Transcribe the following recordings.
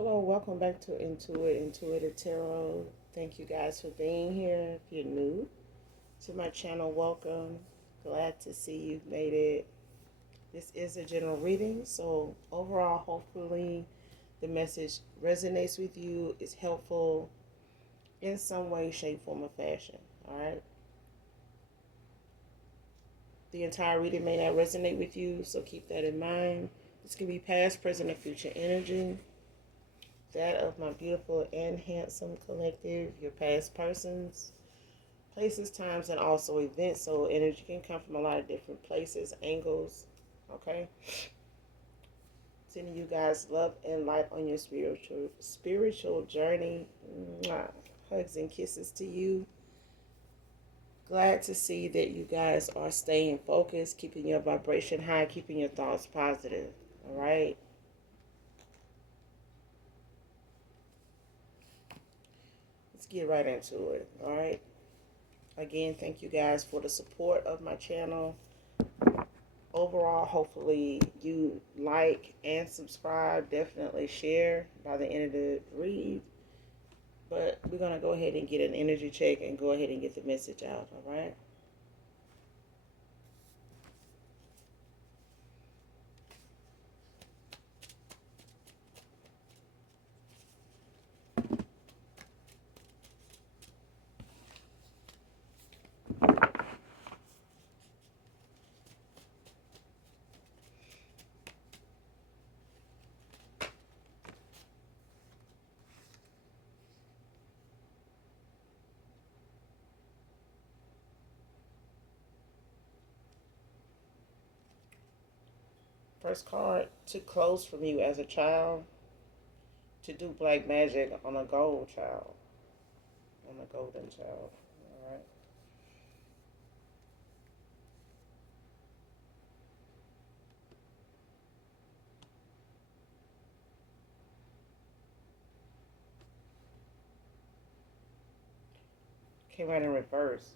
Hello, welcome back to Intuitive Tarot. Thank you guys for being here. If you're new to my channel, welcome. Glad to see you've made it. This is a general reading, so overall, hopefully, the message resonates with you, is helpful in some way, shape, form, or fashion. All right. The entire reading may not resonate with you, so keep that in mind. This can be past, present, and future energy. That of my beautiful and handsome collective, your past persons, places, times, and also events. So energy can come from a lot of different places, angles. Okay. Sending you guys love and light on your spiritual journey. Mwah. Hugs and kisses to you. Glad to see that you guys are staying focused, keeping your vibration high, keeping your thoughts positive. All right. Let's get right into it. All right. Again, thank you guys for the support of my channel. Overall, hopefully you like and subscribe. Definitely share by the end of the read. But we're going to go ahead and get an energy check and go ahead and get the message out. All right. First card, to close from you as a child, to do black magic on a gold child, on a golden child. All right. Came out in reverse.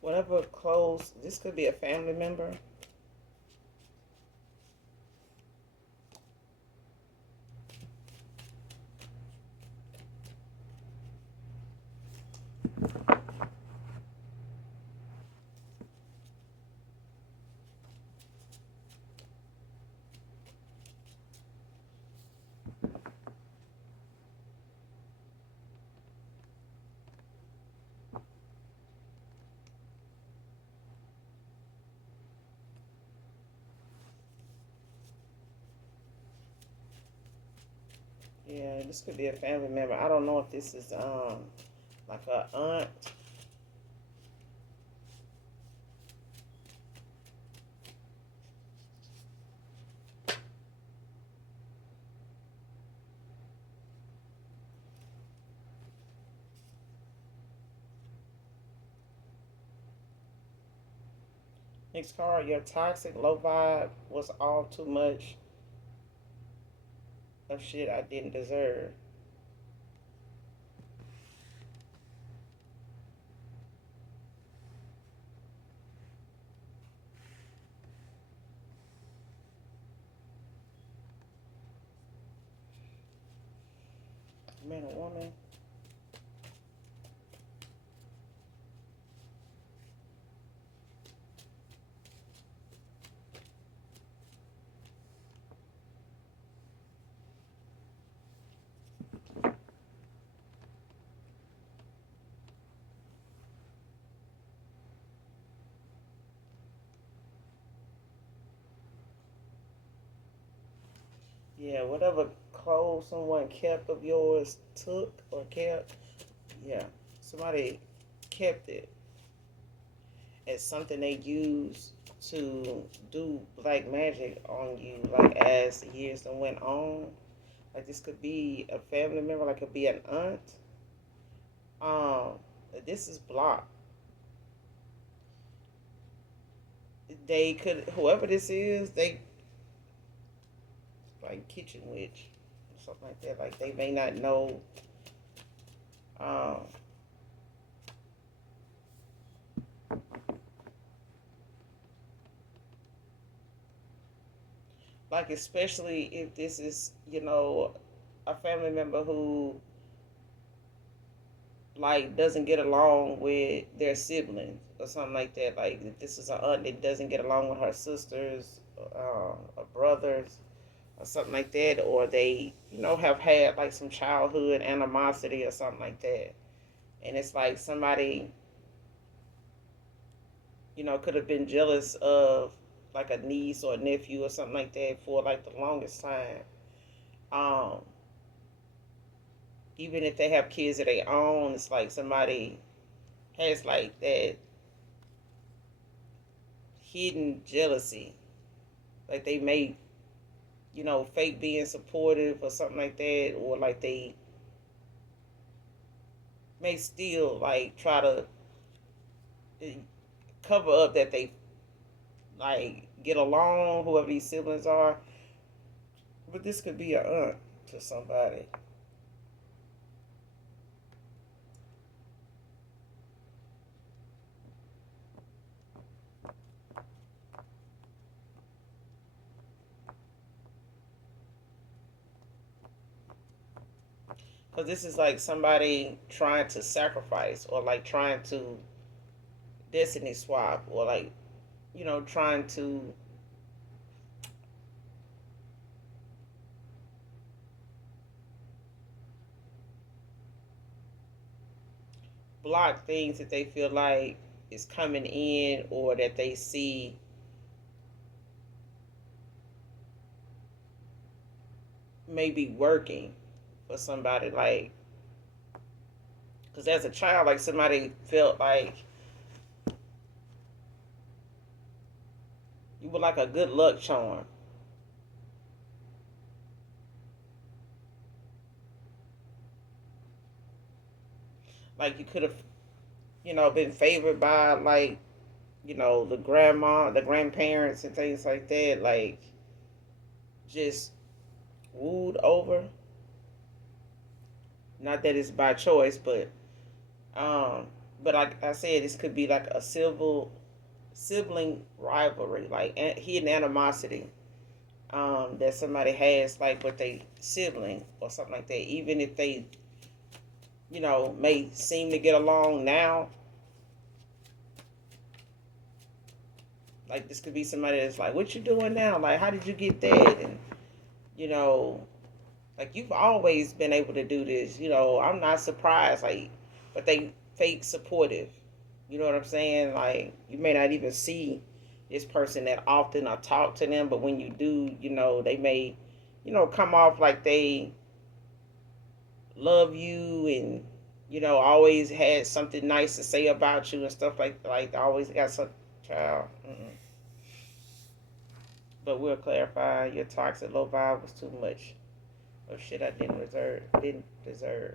Whatever close, this could be a family member. Yeah, this could be a family member. I don't know if this is like a aunt. Next card, your toxic low vibe was all too much of shit I didn't deserve. Man or woman. Yeah, whatever clothes someone kept of yours took or kept, yeah, somebody kept it as something they used to do black magic on you, like as the years that went on. Like this could be a family member, like it could be an aunt. Um, this is blocked. They could, whoever this is, they like kitchen witch or something like that. Like they may not know. Um, like especially if this is, a family member who like doesn't get along with their siblings or something like that. Like if this is an aunt that doesn't get along with her sisters, or brothers, or something like that, or they, have had like some childhood animosity or something like that. And it's like somebody, could have been jealous of like a niece or a nephew or something like that for like the longest time. Um, Even if they have kids of their own, it's like somebody has like that hidden jealousy. Like they may, fake being supportive or something like that, or like they may still like try to eh, cover up that they like get along, whoever these siblings are. But this could be an aunt to somebody. Because this is like somebody trying to sacrifice or like trying to destiny swap or like, trying to block things that they feel like is coming in or that they see maybe working for somebody. Like, because as a child, like somebody felt like you were like a good luck charm. Like you could have, been favored by like, the grandma, the grandparents and things like that. Like just wooed over. Not that it's by choice, um, but like I said, this could be like a civil sibling rivalry, like hidden animosity, that somebody has like with a sibling or something like that. Even if they, may seem to get along now, like this could be somebody that's like, "What you doing now? Like, how did you get that?" And you know, like you've always been able to do this. I'm not surprised. Like, but they fake supportive. You know what I'm saying? Like you may not even see this person that often or talk to them, but when you do, they may, come off like they love you and always had something nice to say about you and stuff like they always got some child. But we'll clarify your toxic low vibe was too much of shit I didn't deserve.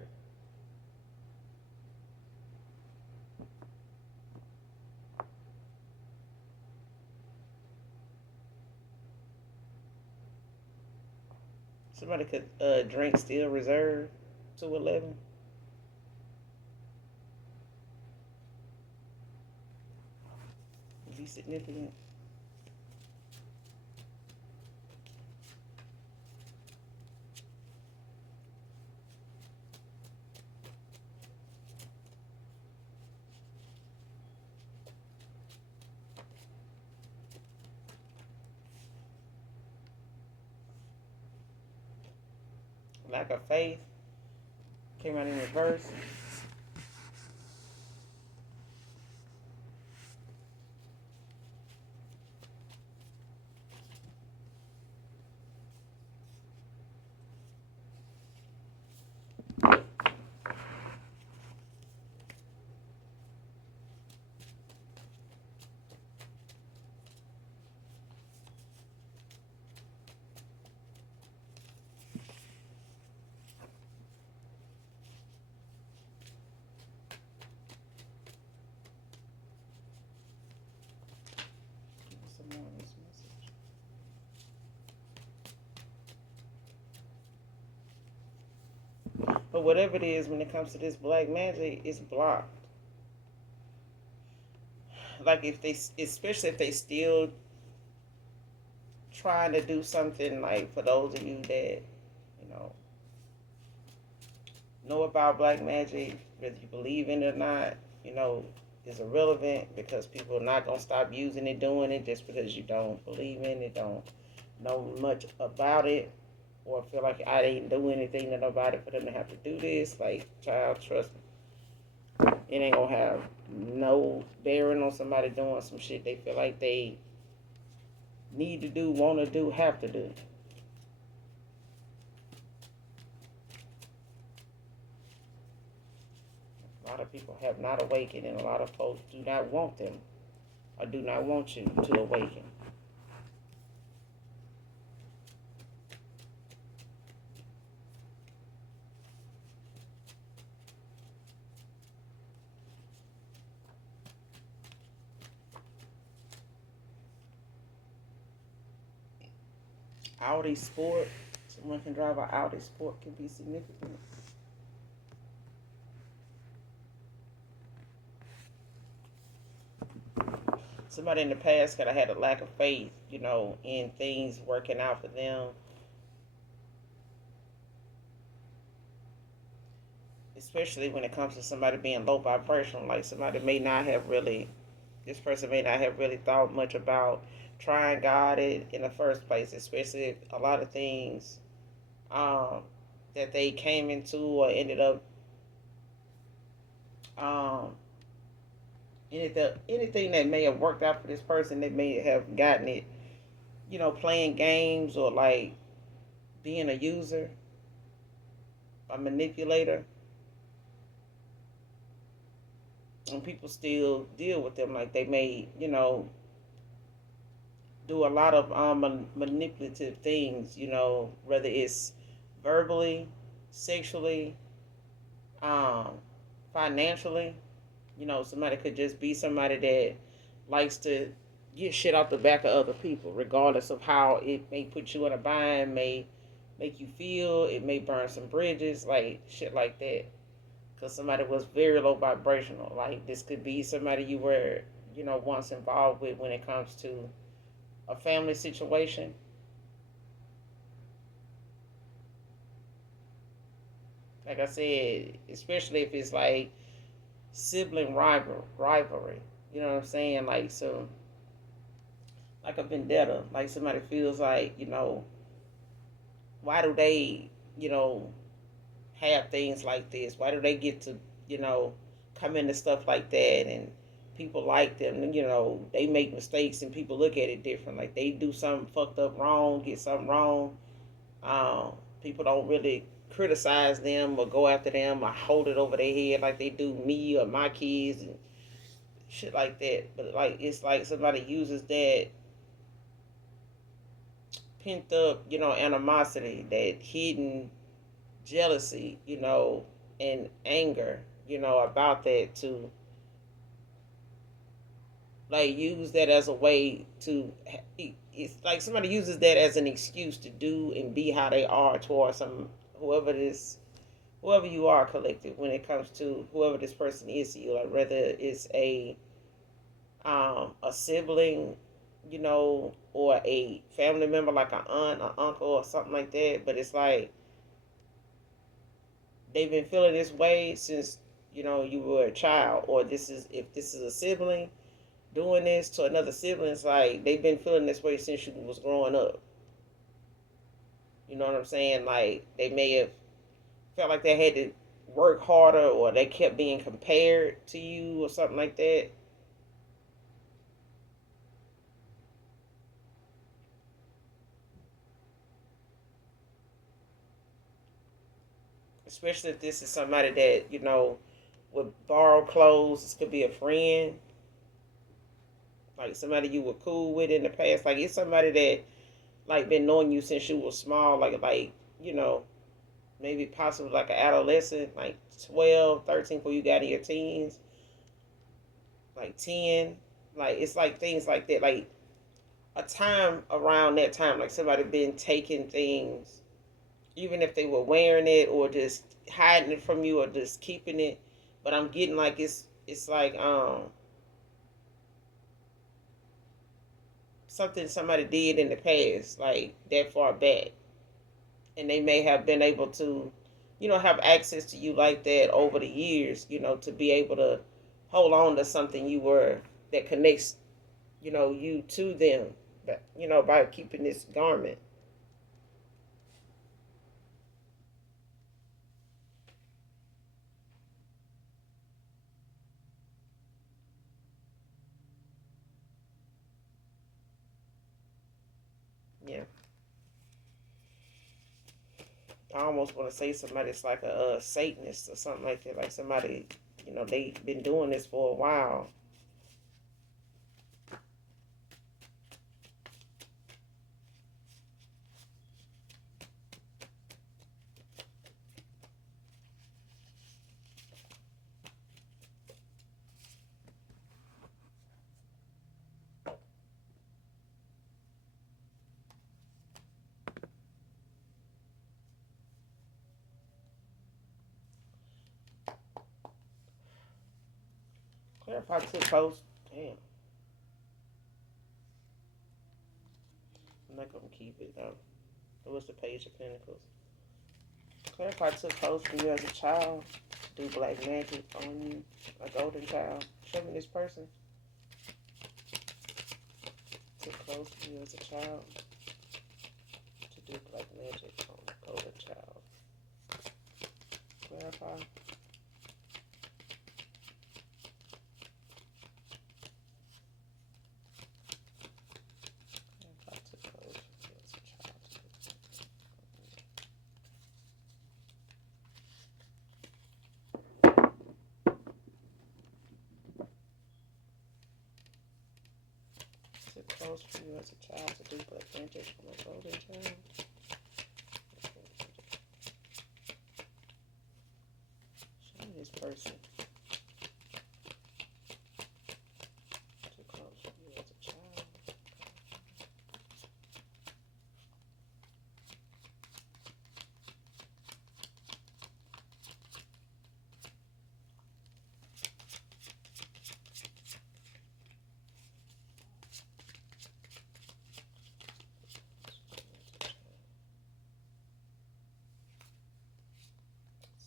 Somebody could drink still reserve to 11. Be significant. Lack of faith came out in reverse. But whatever it is, when it comes to this black magic, it's blocked. Like if they, especially if they still trying to do something, like for those of you that you know about black magic, whether you believe in it or not, you know, is irrelevant because people are not gonna stop using it, doing it just because you don't believe in it, don't know much about it, or feel like I didn't do anything to nobody for them to have to do this. Like, child, trust me, it ain't gonna have no bearing on somebody doing some shit they feel like they need to do, want to do, have to do. A lot of people have not awakened, and a lot of folks do not want them or do not want you to awaken. Audi Sport, someone can drive an Audi Sport can be significant. Somebody in the past could have had a lack of faith, in things working out for them, especially when it comes to somebody being low vibrational. Like somebody may not have really, this person may not have really thought much about trying God in the first place, especially if a lot of things um, that they came into or ended up um, anything that may have worked out for this person, they may have gotten it, playing games or like being a user, a manipulator, and people still deal with them like they may, do a lot of manipulative things, whether it's verbally, sexually, um, financially. Somebody could just be somebody that likes to get shit out the back of other people, regardless of how it may put you in a bind, may make you feel, it may burn some bridges, like shit like that. Because somebody was very low vibrational. Like this could be somebody you were, once involved with when it comes to a family situation. Like I said, especially if it's like sibling rivalry. You know what I'm saying? Like so, like a vendetta. Like somebody feels like, why do they, have things like this? Why do they get to, you know, come into stuff like that? And people like them, and, they make mistakes and people look at it different. Like they do something fucked up wrong, get something wrong. Um, People don't really criticize them or go after them or hold it over their head like they do me or my kids and shit like that. But like it's like somebody uses that pent up, animosity, that hidden jealousy, and anger, about that to like use that as a way to. It's like somebody uses that as an excuse to do and be how they are towards some whoever this whoever you are collective when it comes to whoever this person is to you, like whether it's a sibling, or a family member like an aunt or uncle or something like that. But it's like they've been feeling this way since you were a child, or this is if this is a sibling doing this to another sibling, it's like they've been feeling this way since you was growing up. You know what I'm saying? Like they may have felt like they had to work harder, or they kept being compared to you, or something like that. Especially if this is somebody that would borrow clothes. This could be a friend, like somebody you were cool with in the past. Like it's somebody that like been knowing you since you were small, like you know maybe possibly like an adolescent, like 12, 13, before you got in your teens, like 10. Like it's like things like that, like a time around that time, like somebody been taking things, even if they were wearing it or just hiding it from you or just keeping it. But I'm getting like it's like something somebody did in the past, like that far back, and they may have been able to, have access to you like that over the years, to be able to hold on to something you were that connects, you to them, but by keeping this garment. Yeah, I almost want to say somebody that's like a Satanist or something like that, like somebody, they've been doing this for a while. Clarify two posts. Damn, I'm not gonna keep it though. It was the Page of Pentacles. Clarify took clothes from you as a child. Do black magic on you, a golden child. Show me this person. Took clothes from you as a child to do black magic on a golden child. Clarify. Clarify took clothes from you as a child to do took clothes from you as a child to do black magic on a golden child. Show me this person. Took clothes from you as a child.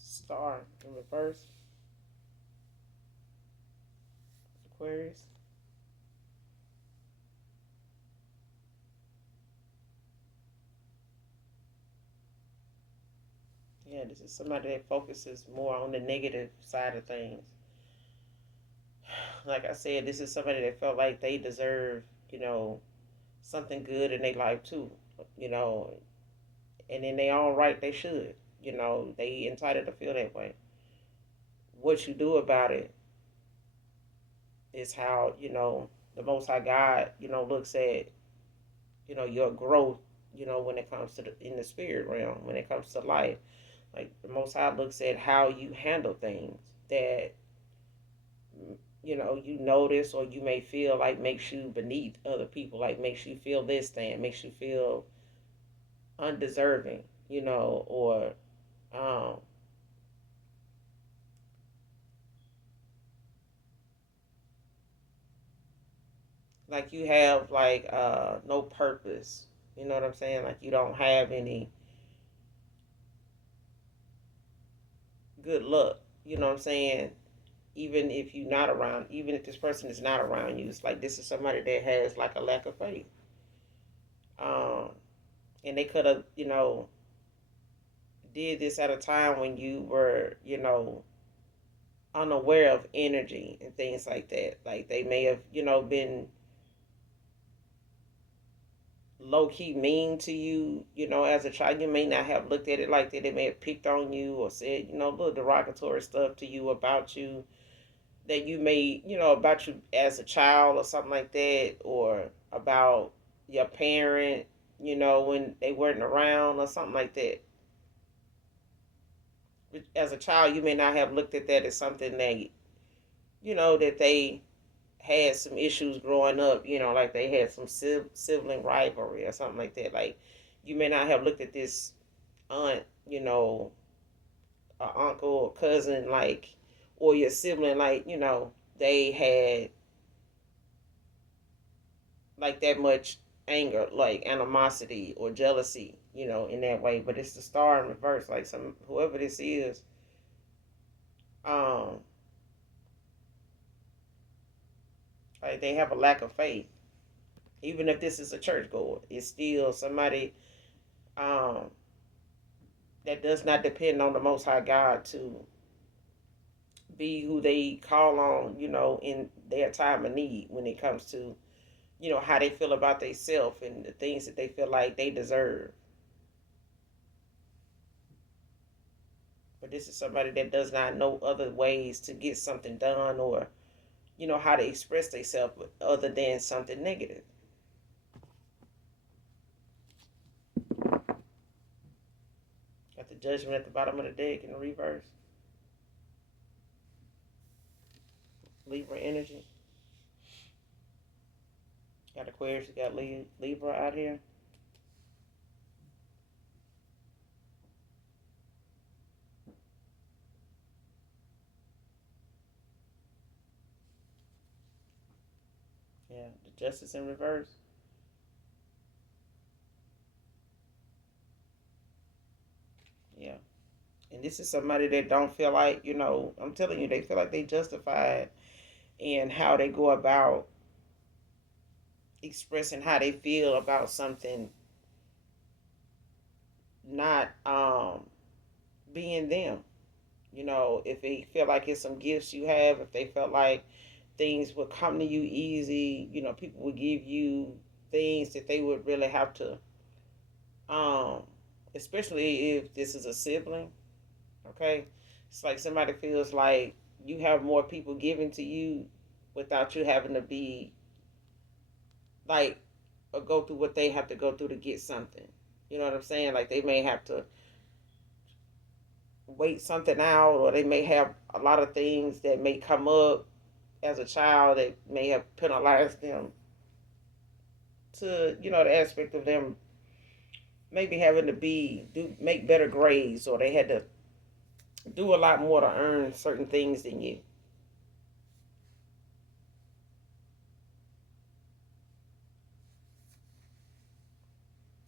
Star in reverse. Aquarius. Yeah, this is somebody that focuses more on the negative side of things. Like I said, this is somebody that felt like they deserve, something good in their life too, you know, and in their own right they should, they entitled to feel that way. What you do about it is how, the Most High God, looks at, your growth, when it comes to in the spirit realm, when it comes to life. Like the Most High looks at how you handle things that you notice or you may feel like makes you beneath other people, like makes you feel this thing, makes you feel undeserving, or um, like you have like no purpose. You know what I'm saying? Like you don't have any good luck. You know what I'm saying? Even if you're not around, even if this person is not around you, it's like this is somebody that has like a lack of faith. Um, and they could have, did this at a time when you were, unaware of energy and things like that. Like they may have, been low key mean to you, as a child. You may not have looked at it like that. They may have picked on you or said, little derogatory stuff to you about you that you may, about you as a child or something like that, or about your parent, when they weren't around or something like that. As a child, you may not have looked at that as something that, that they had some issues growing up, like they had some sibling rivalry or something like that. Like you may not have looked at this aunt, a uncle or cousin, like, or your sibling, like, they had like that much anger, like animosity or jealousy, in that way. But it's the star in reverse. Like some whoever this is, um, like they have a lack of faith. Even if this is a churchgoer, it's still somebody um that does not depend on the Most High God to be who they call on, in their time of need when it comes to, how they feel about themselves and the things that they feel like they deserve. But this is somebody that does not know other ways to get something done or, how to express themselves other than something negative. Got the judgment at the bottom of the deck in the reverse. Libra energy. Got Aquarius, you got Libra out here. Yeah, the Justice in reverse. Yeah. And this is somebody that don't feel like, I'm telling you, they feel like they justified in how they go about expressing how they feel about something not being them. If they feel like it's some gifts you have, if they felt like things would come to you easy, people would give you things that they would really have to, um, especially if this is a sibling, okay? It's like somebody feels like you have more people giving to you without you having to be like, or go through what they have to go through to get something. You know what I'm saying? Like they may have to wait something out, or they may have a lot of things that may come up as a child that may have penalized them to, the aspect of them maybe having to make better grades, or they had to do a lot more to earn certain things than you.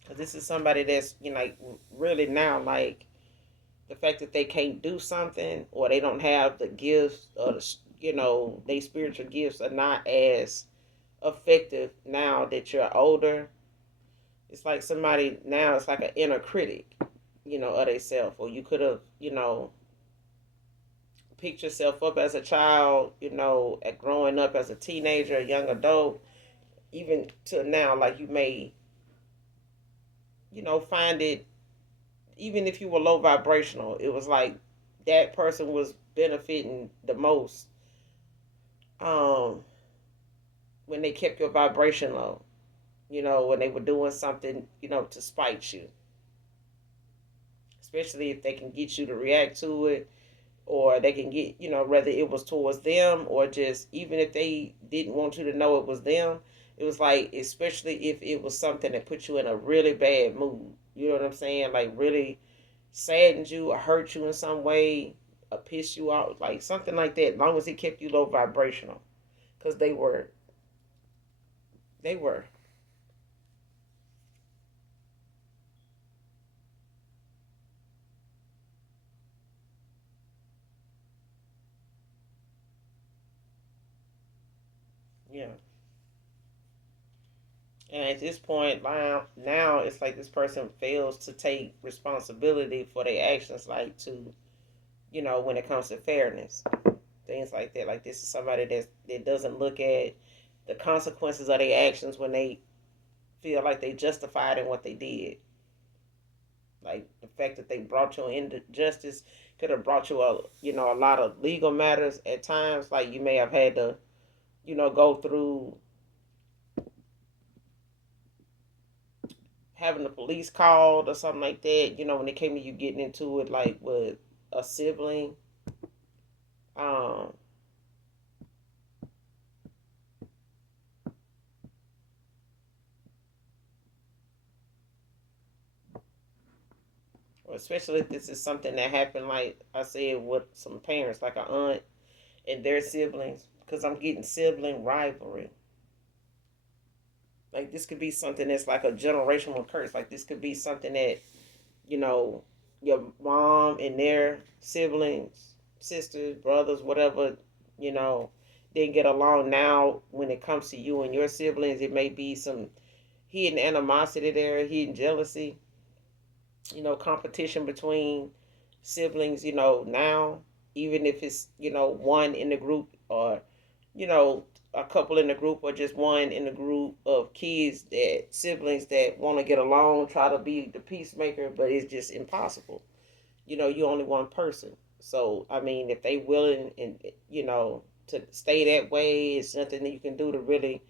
Because this is somebody that's, like really now, like the fact that they can't do something or they don't have the gifts or they spiritual gifts are not as effective now that you're older. It's like somebody now, it's like an inner critic, of themselves. Or you could have, picked yourself up as a child, at growing up as a teenager, a young adult, even to now, like you may, find it, even if you were low vibrational, it was like that person was benefiting the most um, when they kept your vibration low, when they were doing something, to spite you, especially if they can get you to react to it, or they can get, whether it was towards them or just even if they didn't want you to know it was them, it was like, especially if it was something that put you in a really bad mood, you know what I'm saying? Like really saddened you or hurt you in some way or pissed you off, like something like that, as long as it kept you low vibrational. Because they were. Yeah. And at this point, now it's like this person fails to take responsibility for their actions, like to, when it comes to fairness, things like that. Like this is somebody that doesn't look at the consequences of their actions when they feel like they justified in what they did. Like the fact that they brought you into justice could have brought you a lot of legal matters at times. Like you may have had to, go through having the police called or something like that. When it came to you getting into it, like with a sibling. Um, especially if this is something that happened, like I said, with some parents, like an aunt and their siblings, because I'm getting sibling rivalry. Like this could be something that's like a generational curse. Like this could be something that, you know, your mom and their siblings, sisters, brothers, whatever, you know, didn't get along. Now, when it comes to you and your siblings, it may be some hidden animosity there, hidden jealousy, competition between siblings, now, even if it's, one in the group or, you know, a couple in the group or just one in the group of kids that siblings that want to get along, try to be the peacemaker, but it's just impossible. You only one person. So, I mean, if they willing and, to stay that way, it's nothing that you can do to really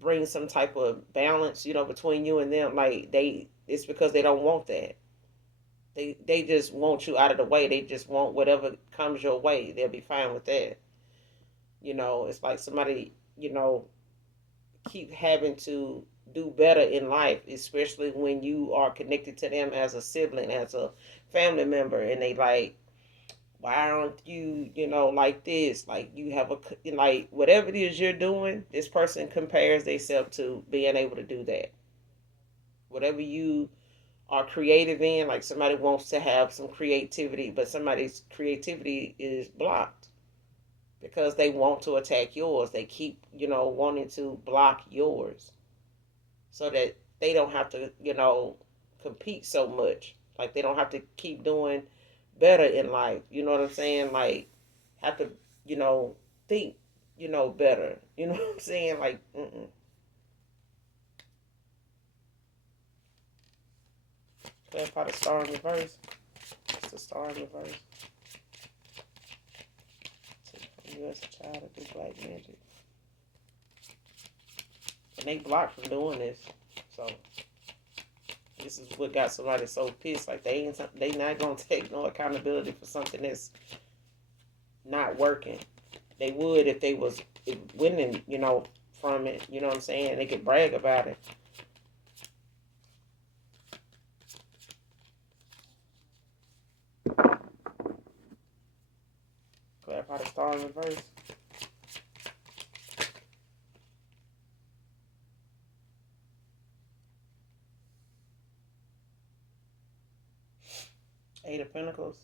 bring some type of balance, between you and them. Like it's because they don't want that. They just want you out of the way. They just want whatever comes your way. They'll be fine with that. It's like somebody, keep having to do better in life, especially when you are connected to them as a sibling, as a family member, and they like, why aren't you, like this? Like you have like whatever it is you're doing, this person compares themselves to being able to do that. Whatever you are creative in, like somebody wants to have some creativity, but somebody's creativity is blocked because they want to attack yours. They keep, wanting to block yours so that they don't have to, compete so much. Like they don't have to keep doing better in life. You know what I'm saying? Like have to, think, better. You know what I'm saying? Like, clarify the star in reverse. It's the star in reverse. You as a child to do black magic. And they blocked from doing this. So this is what got somebody so pissed. Like they not gonna take no accountability for something that's not working. They would if they was winning, from it. You know what I'm saying? They could brag about it. Clarify the star in reverse. Eight of Pentacles.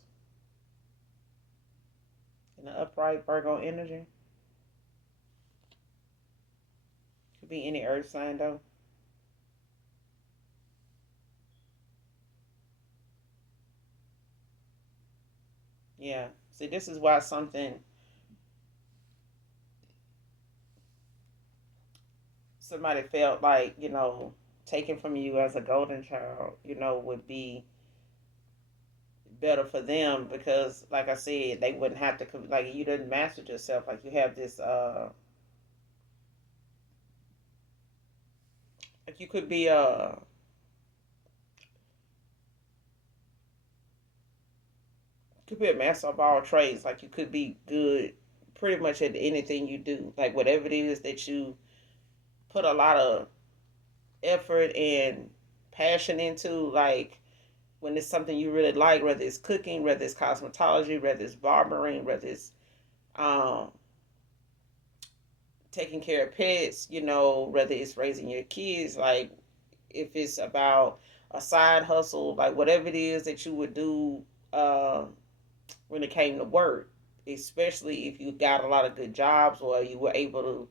And the upright Virgo energy. Could be any earth sign though. Yeah. See, this is why somebody felt like, taken from you as a golden child, would be better for them because, like I said, they wouldn't have to, like, you didn't master yourself. Like, you have this, like, you could be a master of all trades. Like, you could be good pretty much at anything you do. Like, whatever it is that you put a lot of effort and passion into, like, when it's something you really like, whether it's cooking, whether it's cosmetology, whether it's barbering, whether it's um, taking care of pets, whether it's raising your kids, like if it's about a side hustle, like whatever it is that you would do uh, when it came to work, especially if you got a lot of good jobs or you were able to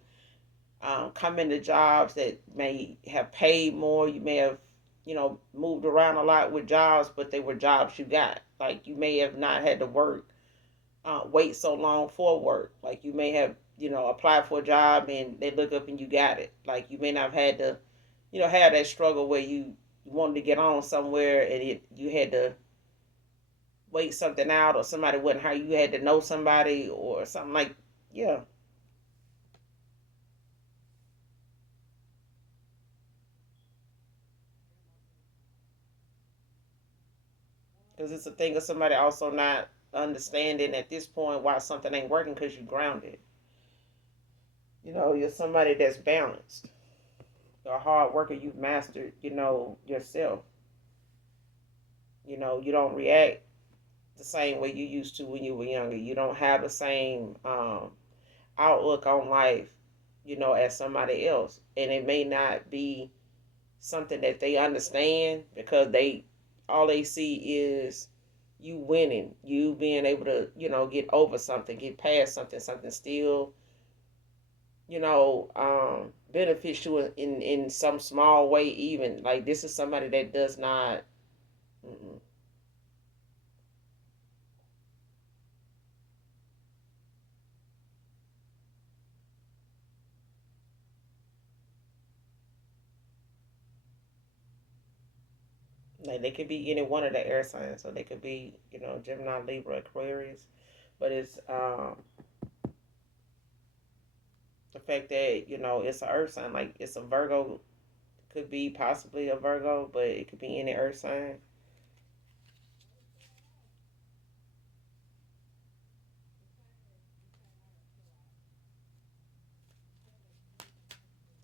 come into jobs that may have paid more. You may have, moved around a lot with jobs, but they were jobs you got. Like you may have not had to work, wait so long for work. Like you may have, applied for a job and they look up and you got it. Like you may not have had to, have that struggle where you wanted to get on somewhere and you had to wait something out or somebody wouldn't hire you. You had to know somebody or something like, yeah. Because it's a thing of somebody also not understanding at this point why something ain't working because you grounded. You're somebody that's balanced. You're a hard worker. You've mastered, yourself. You don't react the same way you used to when you were younger. You don't have the same outlook on life, as somebody else. And it may not be something that they understand because they all they see is you winning, you being able to, get over something, get past something, something still, benefits you in some small way. Even like this is somebody that does not. Mm-mm. Like they could be any one of the air signs, so they could be, Gemini, Libra, Aquarius, but it's the fact that it's an earth sign, like it's a Virgo, could be possibly a Virgo, but it could be any earth sign.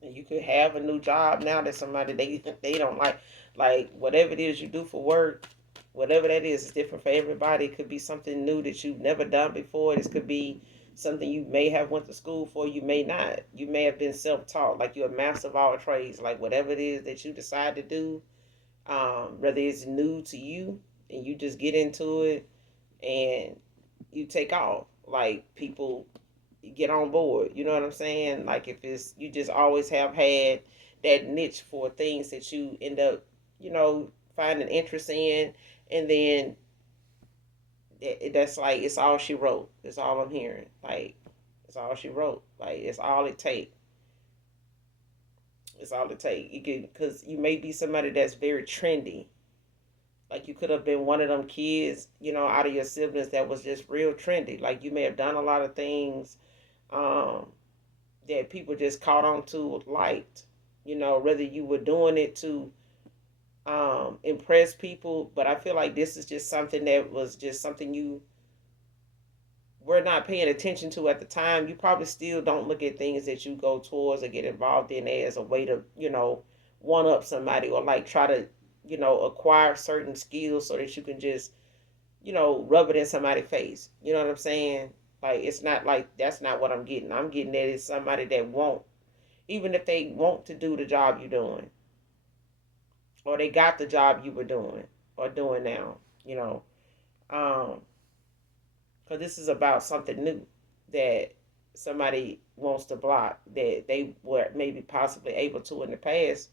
And you could have a new job now that somebody they don't like whatever it is you do for work, whatever that is different for everybody. It could be something new that you've never done before. This could be something you may have went to school for, you may not. You may have been self-taught, like you're a master of all trades, like whatever it is that you decide to do, whether it's new to you and you just get into it and you take off. Like people get on board. You know what I'm saying? Like if it's you just always have had that niche for things that you end up, finding interest in, and then that's like it's all she wrote. It's all I'm hearing. Like it's all she wrote. Like it's all it take. It's all it take. You could because you may be somebody that's very trendy. Like you could have been one of them kids, out of your siblings that was just real trendy. Like you may have done a lot of things um, that people just caught on to liked. Whether you were doing it to impress people, but I feel like this is just something that was just something you were not paying attention to at the time. You probably still don't look at things that you go towards or get involved in as a way to, one up somebody or like try to, acquire certain skills so that you can just, rub it in somebody's face. You know what I'm saying? Like it's not like that's not what I'm getting. I'm getting that it's somebody that won't, even if they want to do the job you're doing, or they got the job you were doing or doing now, you know, um, because this is about something new that somebody wants to block that they were maybe possibly able to in the past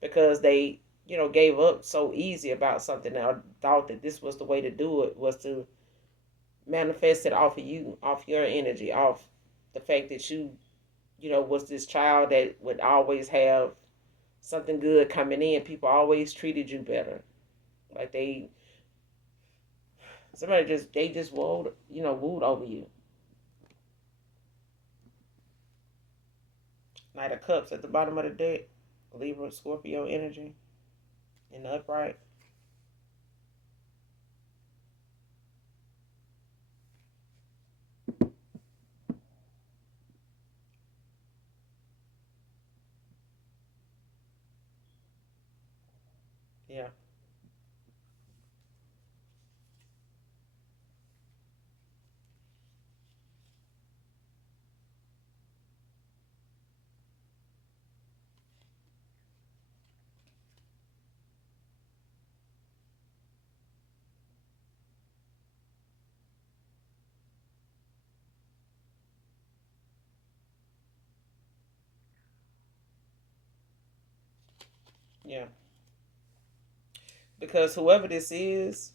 because they, gave up so easy about something and thought that this was the way to do it was to manifest it off of you, off your energy, off the fact that you was this child that would always have something good coming in. People always treated you better. Like they just wooed over you. Knight of Cups at the bottom of the deck. Libra, Scorpio energy in the upright. Yeah, yeah. Because whoever this is,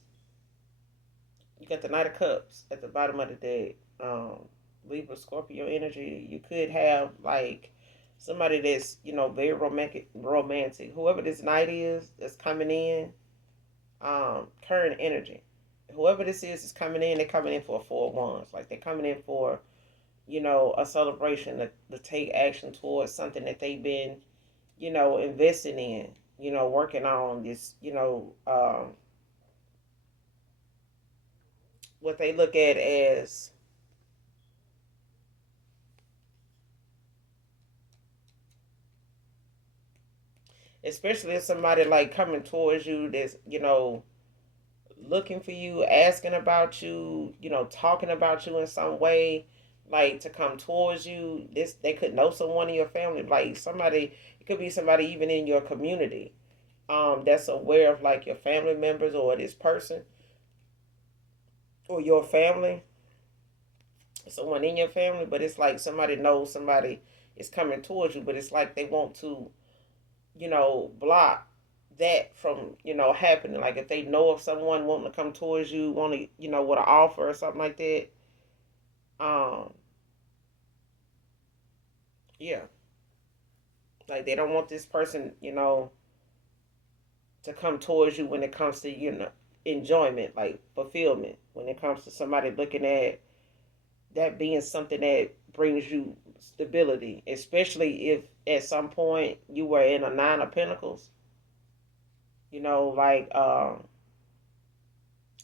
you got the Knight of Cups at the bottom of the deck. Libra, Scorpio energy. You could have like somebody that's very romantic. Romantic. Whoever this knight is that's coming in, current energy. Whoever this is coming in. They're coming in for a 4 of Wands. Like they're coming in for a celebration to take action towards something that they've been investing in. Working on this. What they look at as, especially if somebody like coming towards you that's looking for you, asking about you, talking about you in some way, like to come towards you. This they could know someone in your family, like somebody. It could be somebody even in your community, that's aware of like your family members or this person or your family, someone in your family. But it's like somebody knows somebody is coming towards you, but it's like they want to, block that from, happening. Like if they know of someone wanting to come towards you, want to, with an offer or something like that. Um, yeah, like they don't want this person, to come towards you when it comes to, enjoyment, like fulfillment. When it comes to somebody looking at that being something that brings you stability, especially if at some point you were in a nine of pentacles, like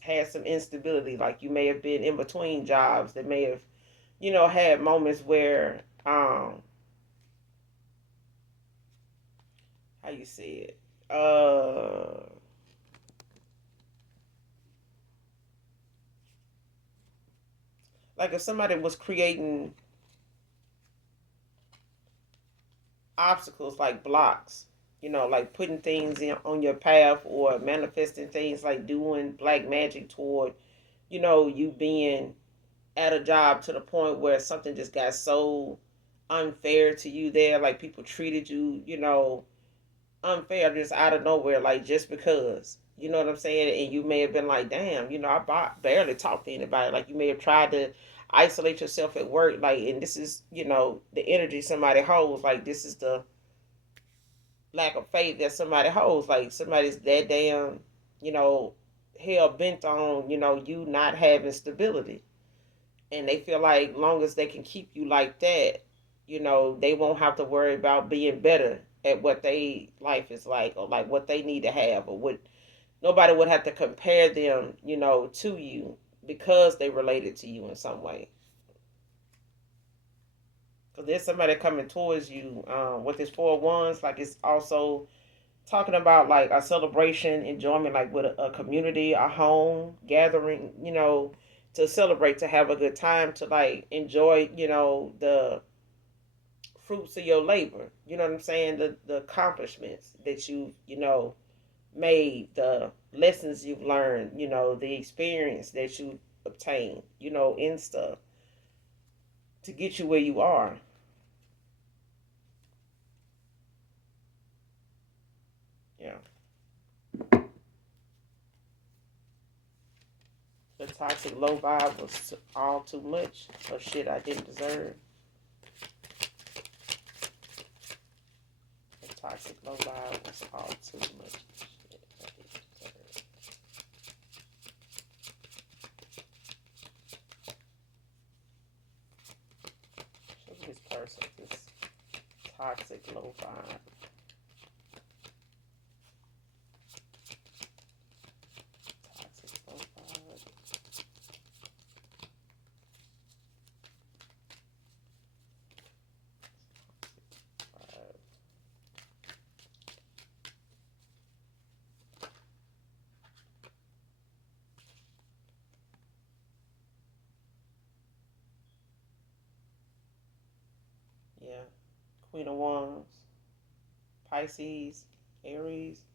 had some instability, like you may have been in between jobs that may have, had moments where how you say it, like if somebody was creating obstacles like blocks, like putting things in on your path or manifesting things, like doing black magic toward, you being at a job to the point where something just got so unfair to you there, like people treated you, unfair just out of nowhere, like just because, you know what I'm saying? And you may have been like, damn, I barely talk to anybody. Like you may have tried to isolate yourself at work, like, and this is, the energy somebody holds. Like this is the lack of faith that somebody holds. Like somebody's that damn, you know, hell bent on, you not having stability. And they feel like long as they can keep you like that, they won't have to worry about being better at what they life is like, or like what they need to have, or what nobody would have to compare them, to you because they related to you in some way. Because there's somebody coming towards you, with this four of wands, like it's also talking about like a celebration, enjoyment, like with a community, a home gathering, to celebrate, to have a good time, to like enjoy, the fruits of your labor. You know what I'm saying? The accomplishments that you made, the lessons you've learned, the experience that you obtained, in stuff to get you where you are. Yeah. The toxic low vibe was all too much of shit I didn't deserve. The toxic low vibe was all too much shit I didn't deserve. Show me this person, this toxic low vibe. Toxic low vibe. Vibe. Yeah. Queen of Wands. Pisces. Aries.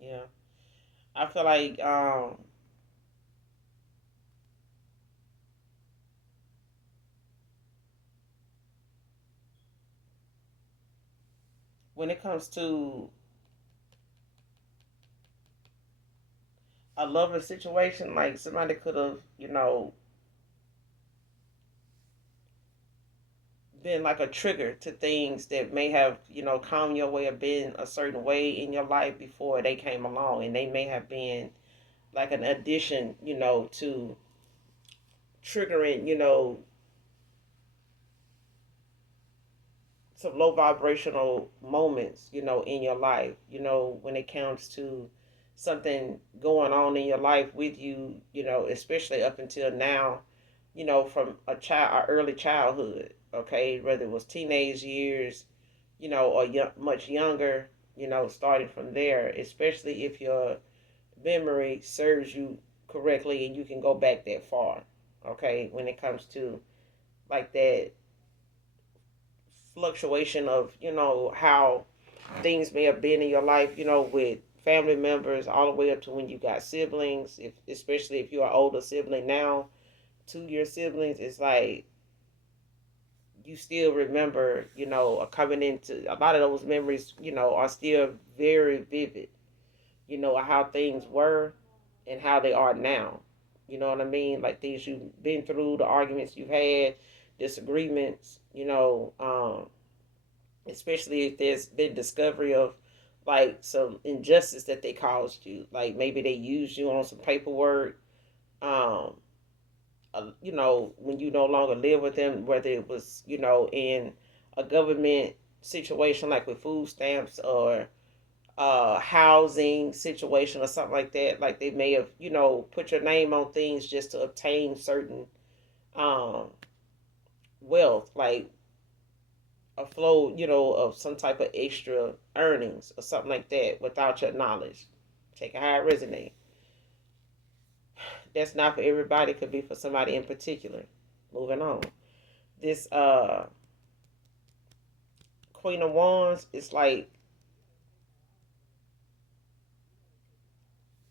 Yeah. I feel like when it comes to a loving situation, like somebody could have, been like a trigger to things that may have, come your way or been a certain way in your life before they came along. And they may have been like an addition, to triggering, some low vibrational moments, in your life, when it comes to something going on in your life with you, especially up until now, from our early childhood, okay, whether it was teenage years, or much younger, starting from there, especially if your memory serves you correctly and you can go back that far, okay, when it comes to like that fluctuation of, how things may have been in your life, with family members all the way up to when you got siblings, especially if you're an older sibling now to your siblings, it's like you still remember, coming into a lot of those memories, are still very vivid, how things were and how they are now. You know what I mean? Like things you've been through, the arguments you've had, disagreements, especially if there's been discovery of like some injustice that they caused you. Like maybe they used you on some paperwork, um, when you no longer live with them, whether it was, in a government situation like with food stamps or housing situation or something like that. Like they may have, put your name on things just to obtain certain um, wealth, like a flow, of some type of extra earnings or something like that without your knowledge. Take it how it resonate. That's not for everybody. It could be for somebody in particular. Moving on. This Queen of Wands is like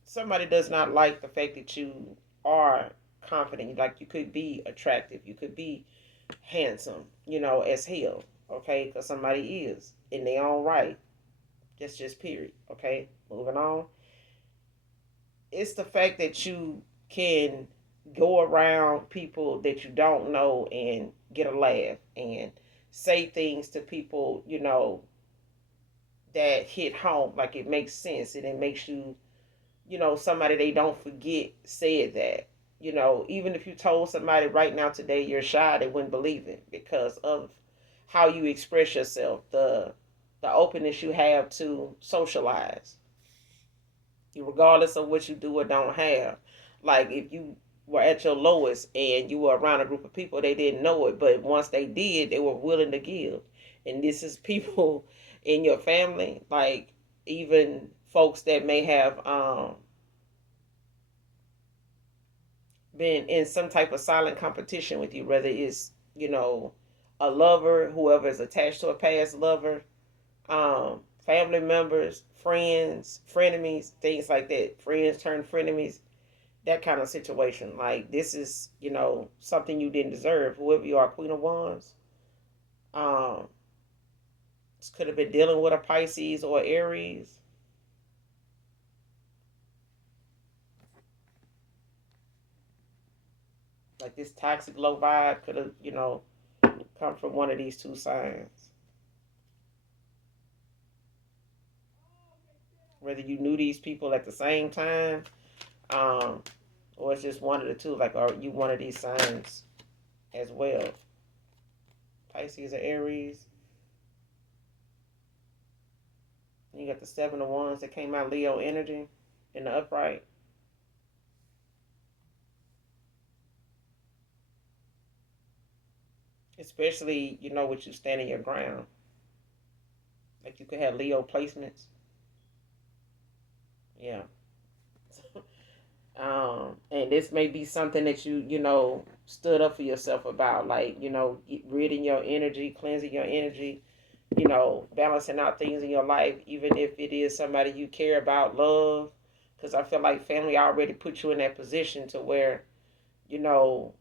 somebody does not like the fact that you are confident. Like you could be attractive. You could be handsome, as hell. Okay, because somebody is in their own right. That's just period. Okay, moving on. It's the fact that you can go around people that you don't know and get a laugh and say things to people, that hit home. Like it makes sense and it makes you, somebody they don't forget said that. Even if you told somebody right now today you're shy, they wouldn't believe it because of how you express yourself, the openness you have to socialize, regardless of what you do or don't have. Like if you were at your lowest and you were around a group of people, they didn't know it, but once they did, they were willing to give. And this is people in your family, like even folks that may have been in some type of silent competition with you, whether it's, a lover, whoever is attached to a past lover, family members, friends, frenemies, things like that. Friends turn frenemies, that kind of situation. Like this is, something you didn't deserve. Whoever you are, Queen of Wands, um, this could have been dealing with a Pisces or Aries. Like this toxic low vibe could have, come from one of these two signs. Whether you knew these people at the same time, um, or it's just one of the two. Like, are you one of these signs as well? Pisces or Aries. And you got the Seven of Wands that came out, Leo energy in the upright. Especially, with you standing your ground. Like you could have Leo placements. Yeah. And this may be something that you stood up for yourself about, like, ridding your energy, cleansing your energy, balancing out things in your life, even if it is somebody you care about, love. Because I feel like family already put you in that position to where, you know,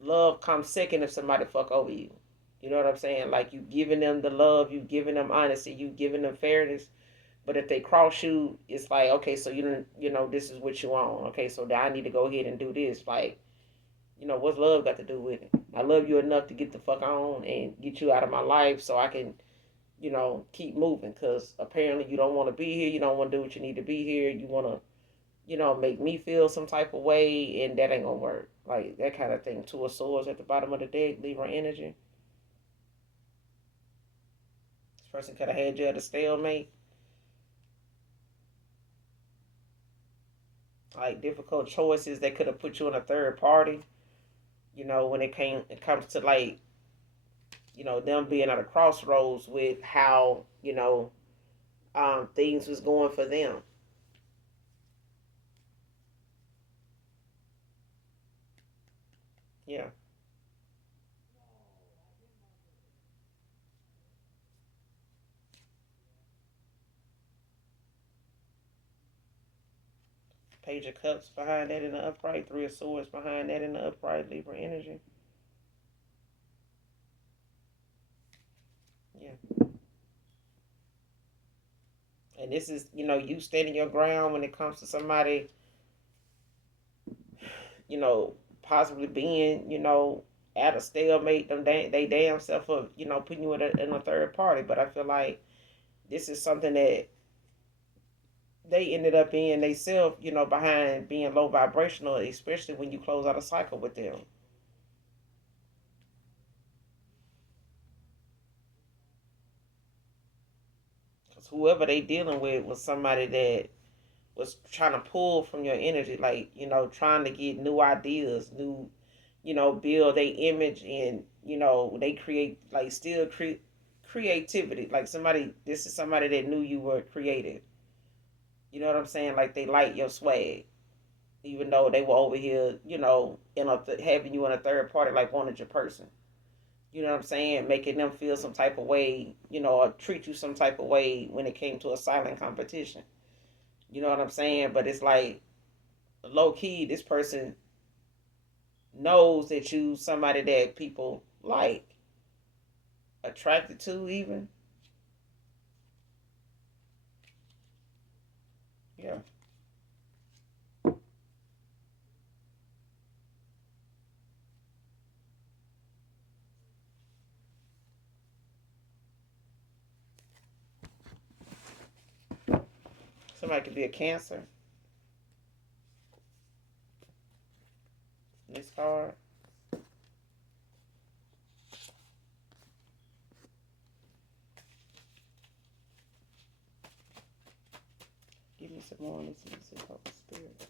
love comes second if somebody fuck over you. You know what I'm saying? Like you giving them the love, you giving them honesty, you giving them fairness. But if they cross you, it's like, okay, so you don't, this is what you want. Okay, so I need to go ahead and do this. Like, what's love got to do with it? I love you enough to get the fuck on and get you out of my life so I can, keep moving. Because apparently you don't want to be here. You don't want to do what you need to be here. You want to, make me feel some type of way, and that ain't gonna work. Like that kind of thing. Two of Swords at the bottom of the deck, Libra energy. This person could have had you at a stalemate. like difficult choices that could have put you in a third party. When it comes to like them being at a crossroads with how things was going for them. Yeah. Page of Cups behind that in the upright. Three of Swords behind that in the upright. Libra energy. Yeah. And this is, you standing your ground when it comes to somebody, you know, possibly being, at a stalemate. They damn self of, putting you in a third party. But I feel like this is something that they ended up being themselves, behind being low vibrational, especially when you close out a cycle with them. Because whoever they dealing with was somebody that was trying to pull from your energy, like, trying to get new ideas, new, build a image, and, they create, like, still creativity. Like this is somebody that knew you were creative. You know what I'm saying? Like they like your swag, even though they were over here, having you in a third party, like wanted your person. You know what I'm saying? Making them feel some type of way, or treat you some type of way when it came to a silent competition. You know what I'm saying? But it's like low key, this person knows that you somebody that people like, attracted to even. Yeah. Somebody could be a Cancer. This card. Give me some more. Let's see. Hope spirit.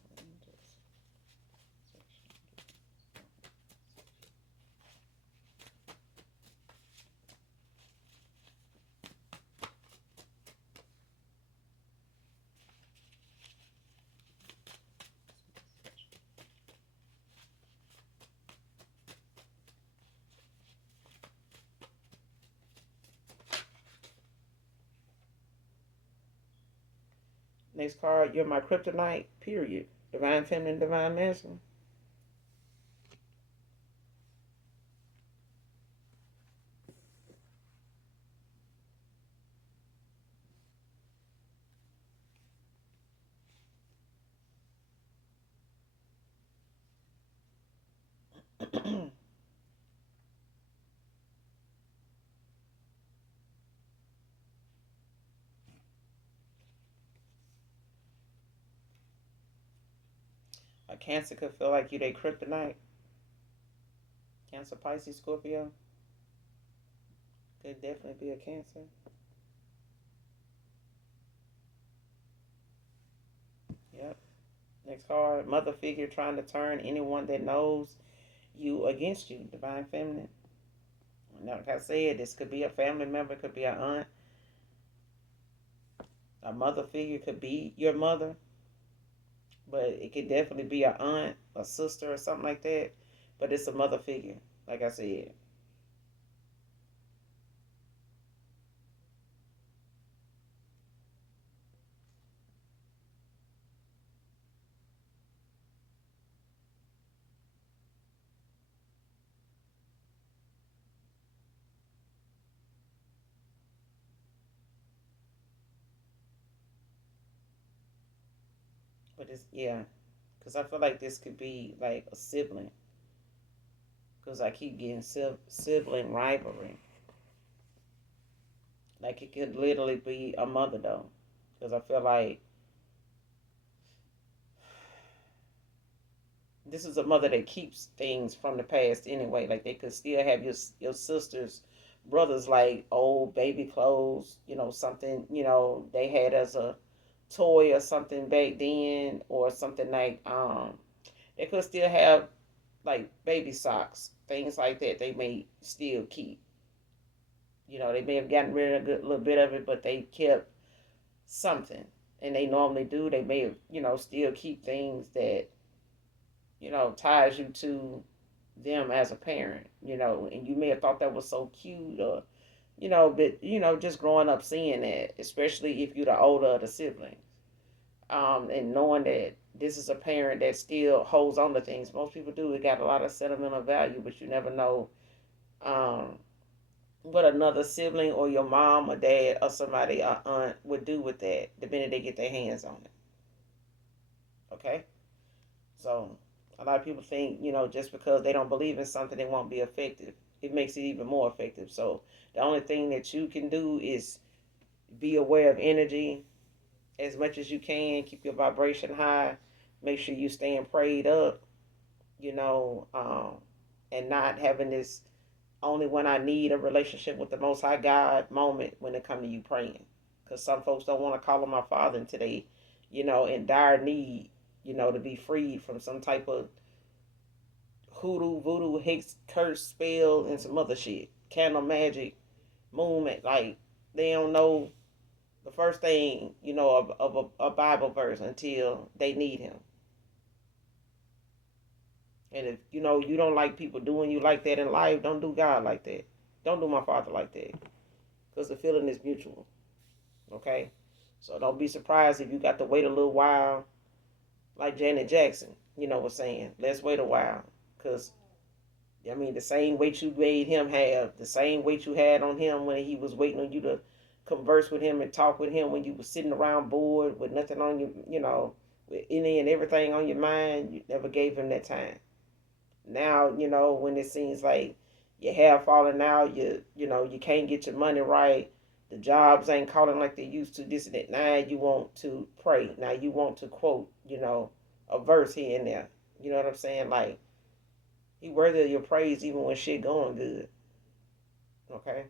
Next card. You're my kryptonite. Period. Divine feminine, divine masculine. A Cancer could feel like you they kryptonite. Cancer, Pisces, Scorpio. Could definitely be a Cancer. Yep. Next card. Mother figure trying to turn anyone that knows you against you. Divine feminine. Now, like I said, this could be a family member, could be an aunt, a mother figure, could be your mother, but it could definitely be an aunt, a sister, or something like that. But it's a mother figure, like I said. But it's, yeah, because I feel like this could be like a sibling, because I keep getting sibling rivalry. Like it could literally be a mother though, because I feel like this is a mother that keeps things from the past anyway. Like they could still have your sisters, brothers, like old baby clothes, something they had as a toy or something back then, or something like they could still have like baby socks, things like that. They may still keep. They may have gotten rid of a good little bit of it, but they kept something, and they normally do. They may have still keep things that ties you to them as a parent. And you may have thought that was so cute, or but just growing up seeing that, especially if you're the older of the siblings, and knowing that this is a parent that still holds on to things. Most people do. It got a lot of sentimental value, but you never know um, what another sibling or your mom or dad or somebody or aunt would do with that the minute they get their hands on it. Okay? So a lot of people think, just because they don't believe in something, it won't be effective. It makes it even more effective. So the only thing that you can do is be aware of energy as much as you can. Keep your vibration high. Make sure you staying prayed up, you know, um, and not having this only when I need a relationship with the Most High God moment when it come to you praying. Because some folks don't want to call on my Father until they, in dire need, to be freed from some type of hoodoo, voodoo, hex, curse, spell, and some other shit. Candle magic, movement. Like, they don't know the first thing, of a Bible verse until they need him. And if, you don't like people doing you like that in life, don't do God like that. Don't do my Father like that. Because the feeling is mutual. Okay? So don't be surprised if you got to wait a little while, like Janet Jackson, was saying. Let's wait a while. Because, the same weight you made him have, the same weight you had on him when he was waiting on you to converse with him and talk with him when you were sitting around bored with nothing on you, with any and everything on your mind, you never gave him that time. Now, when it seems like you have fallen out, you can't get your money right, the jobs ain't calling like they used to, this and that. Now you want to pray. Now you want to quote, a verse here and there. You know what I'm saying? Like, he worthy of your praise even when shit going good. Okay?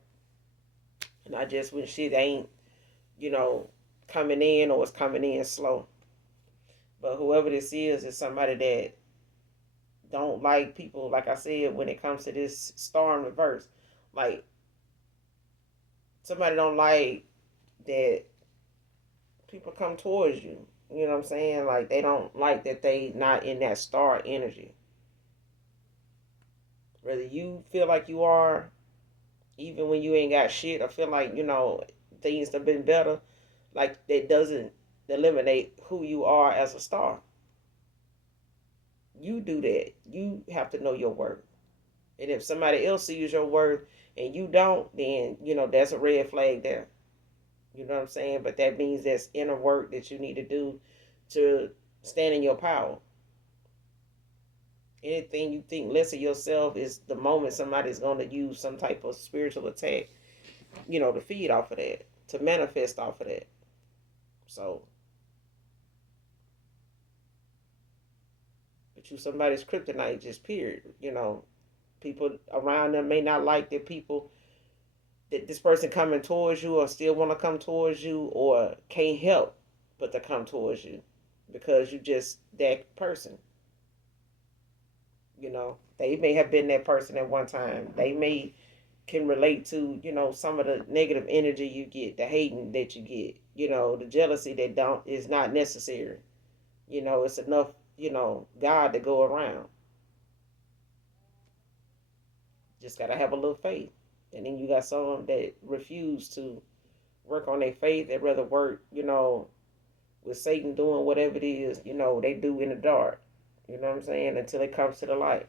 Not just when shit ain't, you know, coming in or it's coming in slow. But whoever this is somebody that don't like people, like I said, when it comes to this star in reverse. Like, somebody don't like that people come towards you. You know what I'm saying? Like, they don't like that they not in that star energy. Whether you feel like you are, even when you ain't got shit, or feel like, things have been better, like, that doesn't eliminate who you are as a star. You do that. You have to know your worth. And if somebody else sees your worth and you don't, then, that's a red flag there. You know what I'm saying? But that means there's inner work that you need to do to stand in your power. Anything you think less of yourself is the moment somebody's going to use some type of spiritual attack, to feed off of that, to manifest off of that. So, but you somebody's kryptonite, just period. People around them may not like that people that this person coming towards you or still want to come towards you or can't help but to come towards you because you just that person. They may have been that person at one time. They may can relate to, some of the negative energy you get, the hating that you get, the jealousy that don't is not necessary. It's enough, God to go around. Just gotta have a little faith. And then you got some that refuse to work on their faith. They'd rather work, with Satan doing whatever it is, they do in the dark. You know what I'm saying? Until it comes to the light.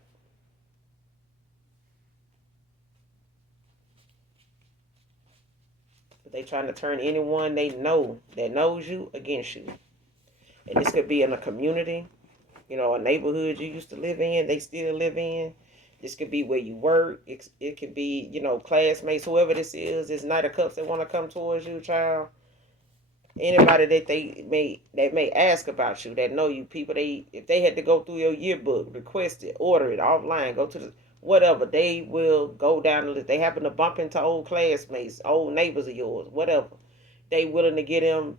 But they trying to turn anyone they know that knows you against you. And this could be in a community, a neighborhood you used to live in, they still live in. This could be where you work. It could be, classmates, whoever this is. It's Knight of Cups that want to come towards you, child. Anybody that may ask about you, that know you, people, if they had to go through your yearbook, request it, order it offline, go to the whatever, they will go down the list. They happen to bump into old classmates, old neighbors of yours, whatever. They willing to get them,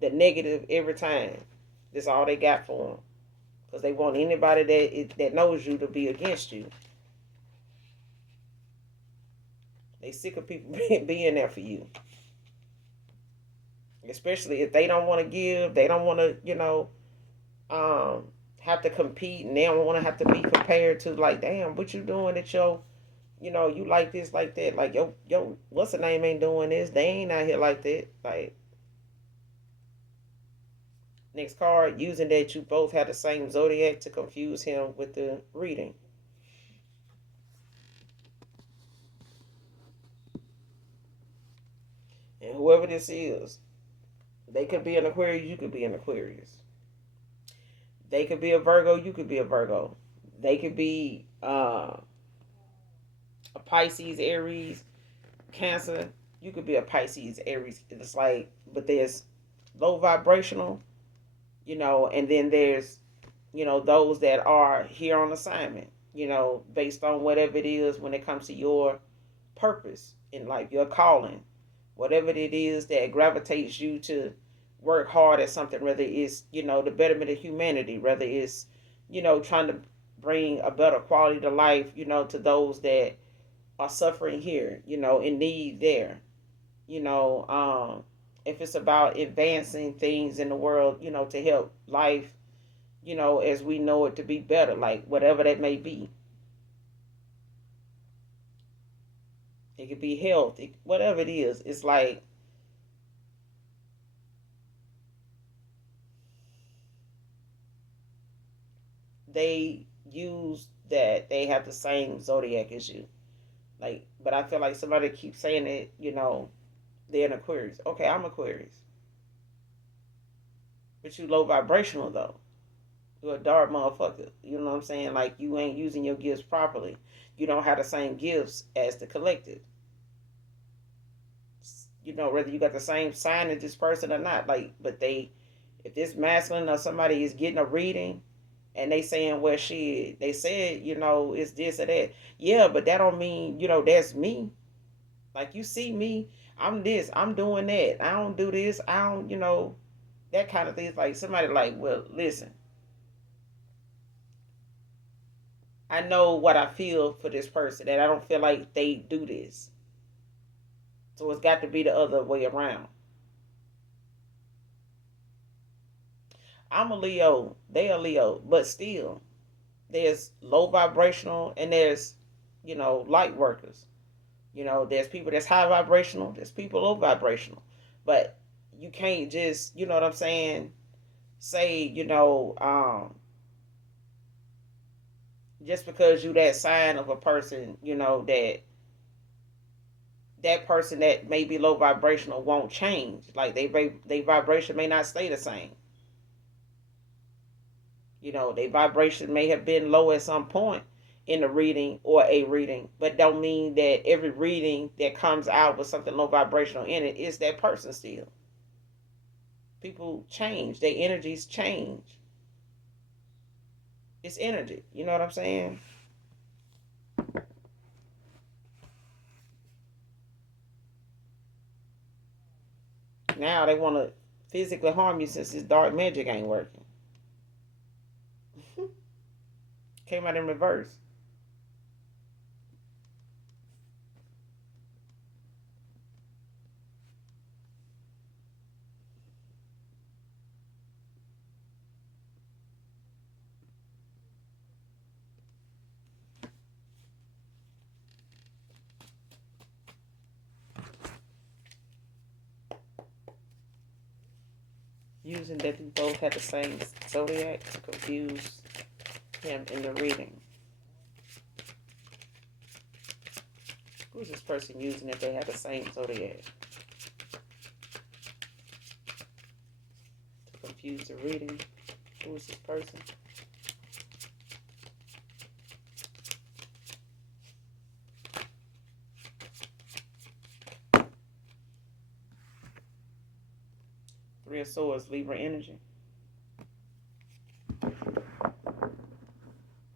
the negative every time. That's all they got for them. Because they want anybody that knows you to be against you. They sick of people being there for you. Especially if they don't want to give, they don't want to, have to compete, and they don't want to have to be compared to, like, damn, what you doing at your, you like this, like that, like yo, what's the name ain't doing this, they ain't out here like that, like. Next card, using that you both had the same zodiac to confuse him with the reading. And whoever this is, they could be an Aquarius, you could be an Aquarius. They could be a Virgo, you could be a Virgo. They could be a Pisces, Aries, Cancer. You could be a Pisces, Aries. It's like, but there's low vibrational, and then there's, those that are here on assignment, based on whatever it is when it comes to your purpose in life, your calling, whatever it is that gravitates you to work hard at something, whether it's, the betterment of humanity, whether it's, trying to bring a better quality to life, to those that are suffering here, in need there, you know, um, if it's about advancing things in the world, to help life, as we know it to be better, like whatever that may be. It could be health, whatever it is. It's like they use that they have the same zodiac as you. Like, but I feel like somebody keeps saying it, they're an Aquarius. Okay, I'm Aquarius. But you low vibrational though. You're a dark motherfucker. You know what I'm saying? Like you ain't using your gifts properly. You don't have the same gifts as the collective. Whether you got the same sign as this person or not. Like, but if this masculine or somebody is getting a reading and they saying, well, shit, they said, it's this or that. Yeah, but that don't mean, that's me. Like, you see me, I'm this, I'm doing that. I don't do this. I don't, that kind of thing. It's like somebody like, well, listen, I know what I feel for this person, and I don't feel like they do this. So it's got to be the other way around. I'm a Leo, they a Leo, but still, there's low vibrational and there's, light workers. There's people that's high vibrational, there's people low vibrational. But you can't just, you know what I'm saying, say, just because you that sign of a person, that person that may be low vibrational won't change. Like they vibration may not stay the same. Their vibration may have been low at some point in the reading or a reading, but don't mean that every reading that comes out with something low vibrational in it is that person still. People change, their energies change. It's energy. You know what I'm saying? Now they want to physically harm you since this dark magic ain't working. Came out in reverse. Using that we both had the same zodiac to confuse him in the reading. Who's this person using if they have the same zodiac? To confuse the reading. Who's this person? Three of Swords, Libra energy.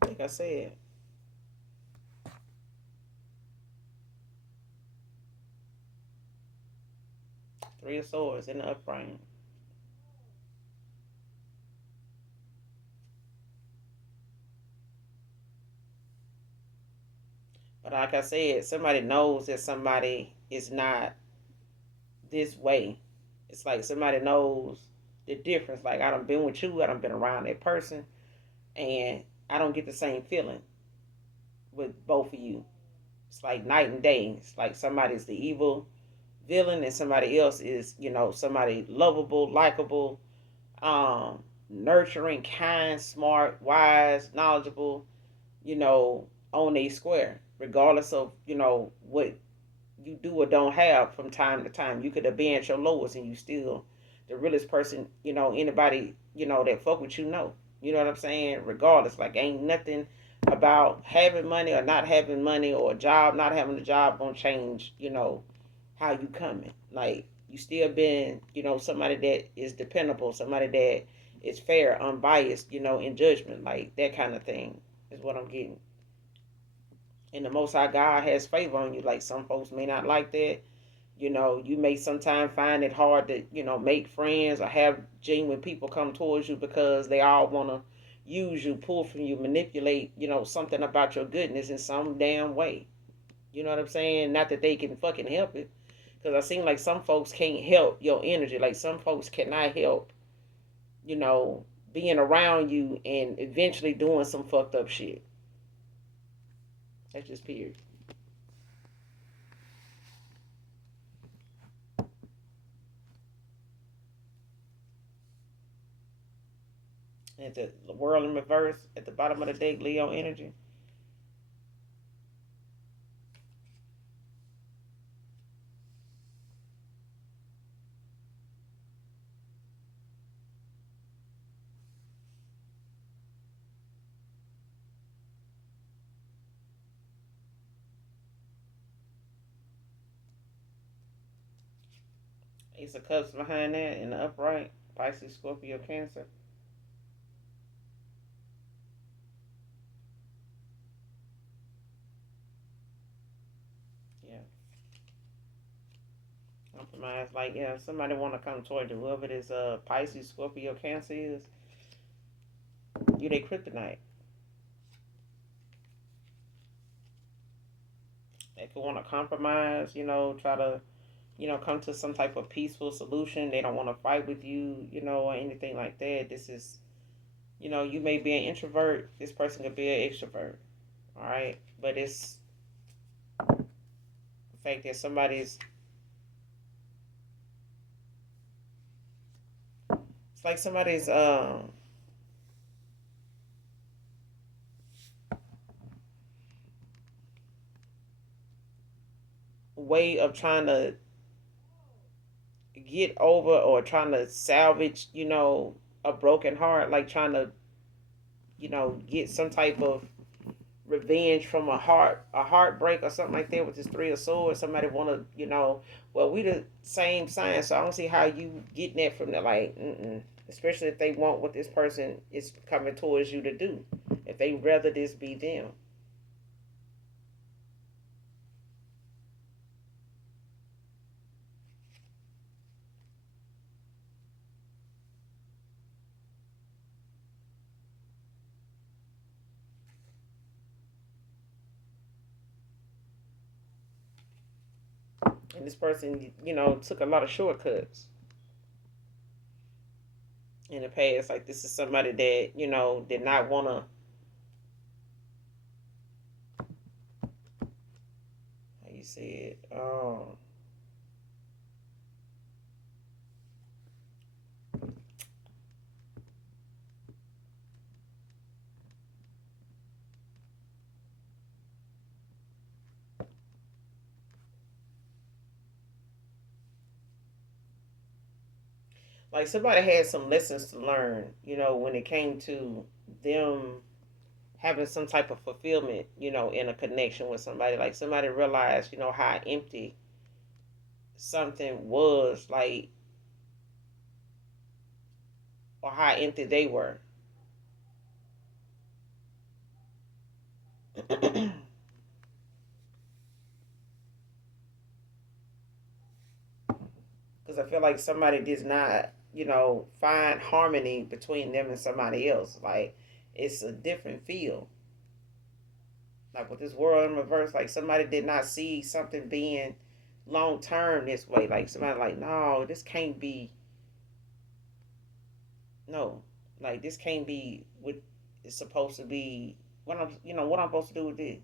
Like I said, Three of Swords in the upright. like I said, somebody knows that somebody is not this way. It's like somebody knows the difference. Like I done been with you, I done been around that person, and I don't get the same feeling with both of you. It's like night and day. It's like somebody's the evil villain and somebody else is, somebody lovable, likable, nurturing, kind, smart, wise, knowledgeable, on a square, regardless of, what you do or don't have from time to time. You could have been at your lowest and you still the realest person, anybody, that fuck with you know. You know what I'm saying? Regardless, like ain't nothing about having money or not having money or a job, not having a job gonna change, how you coming. Like you still been, somebody that is dependable, somebody that is fair, unbiased, in judgment, like that kind of thing is what I'm getting. And the Most High God has favor on you. Like some folks may not like that. You may sometimes find it hard to, make friends or have genuine people come towards you because they all want to use you, pull from you, manipulate, something about your goodness in some damn way. You know what I'm saying? Not that they can fucking help it. Because I seem like some folks can't help your energy. Like some folks cannot help, you know, being around you and eventually doing some fucked up shit. That's just period. And the world in reverse at the bottom of the deck, Leo energy. Ace of Cups behind that in the upright. Pisces, Scorpio, Cancer. Yeah. Compromise. Like, yeah, if somebody want to come toward you, whoever this Pisces, Scorpio, Cancer is, you they kryptonite. They could want to compromise, try to, come to some type of peaceful solution. They don't want to fight with you, or anything like that. This is, you may be an introvert. This person could be an extrovert. All right. But it's the fact that it's like somebody's, way of trying to get over or trying to salvage, a broken heart, like trying to, get some type of revenge from a heartbreak or something like that with this three of swords. Somebody want to, well, we the same sign, so I don't see how you getting that from there. Like, especially if they want what this person is coming towards you to do. If they rather this be them. And this person, took a lot of shortcuts in the past. Like this is somebody that, did not want to, how you say it, like somebody had some lessons to learn, when it came to them having some type of fulfillment, in a connection with somebody. Like somebody realized, how empty something was, like, or how empty they were. Because I feel like somebody does not, find harmony between them and somebody else. Like it's a different feel. Like with this world in reverse, like somebody did not see something being long term this way. Like somebody like, no, this can't be no. Like this can't be what it's supposed to be. What I'm what I'm supposed to do with this.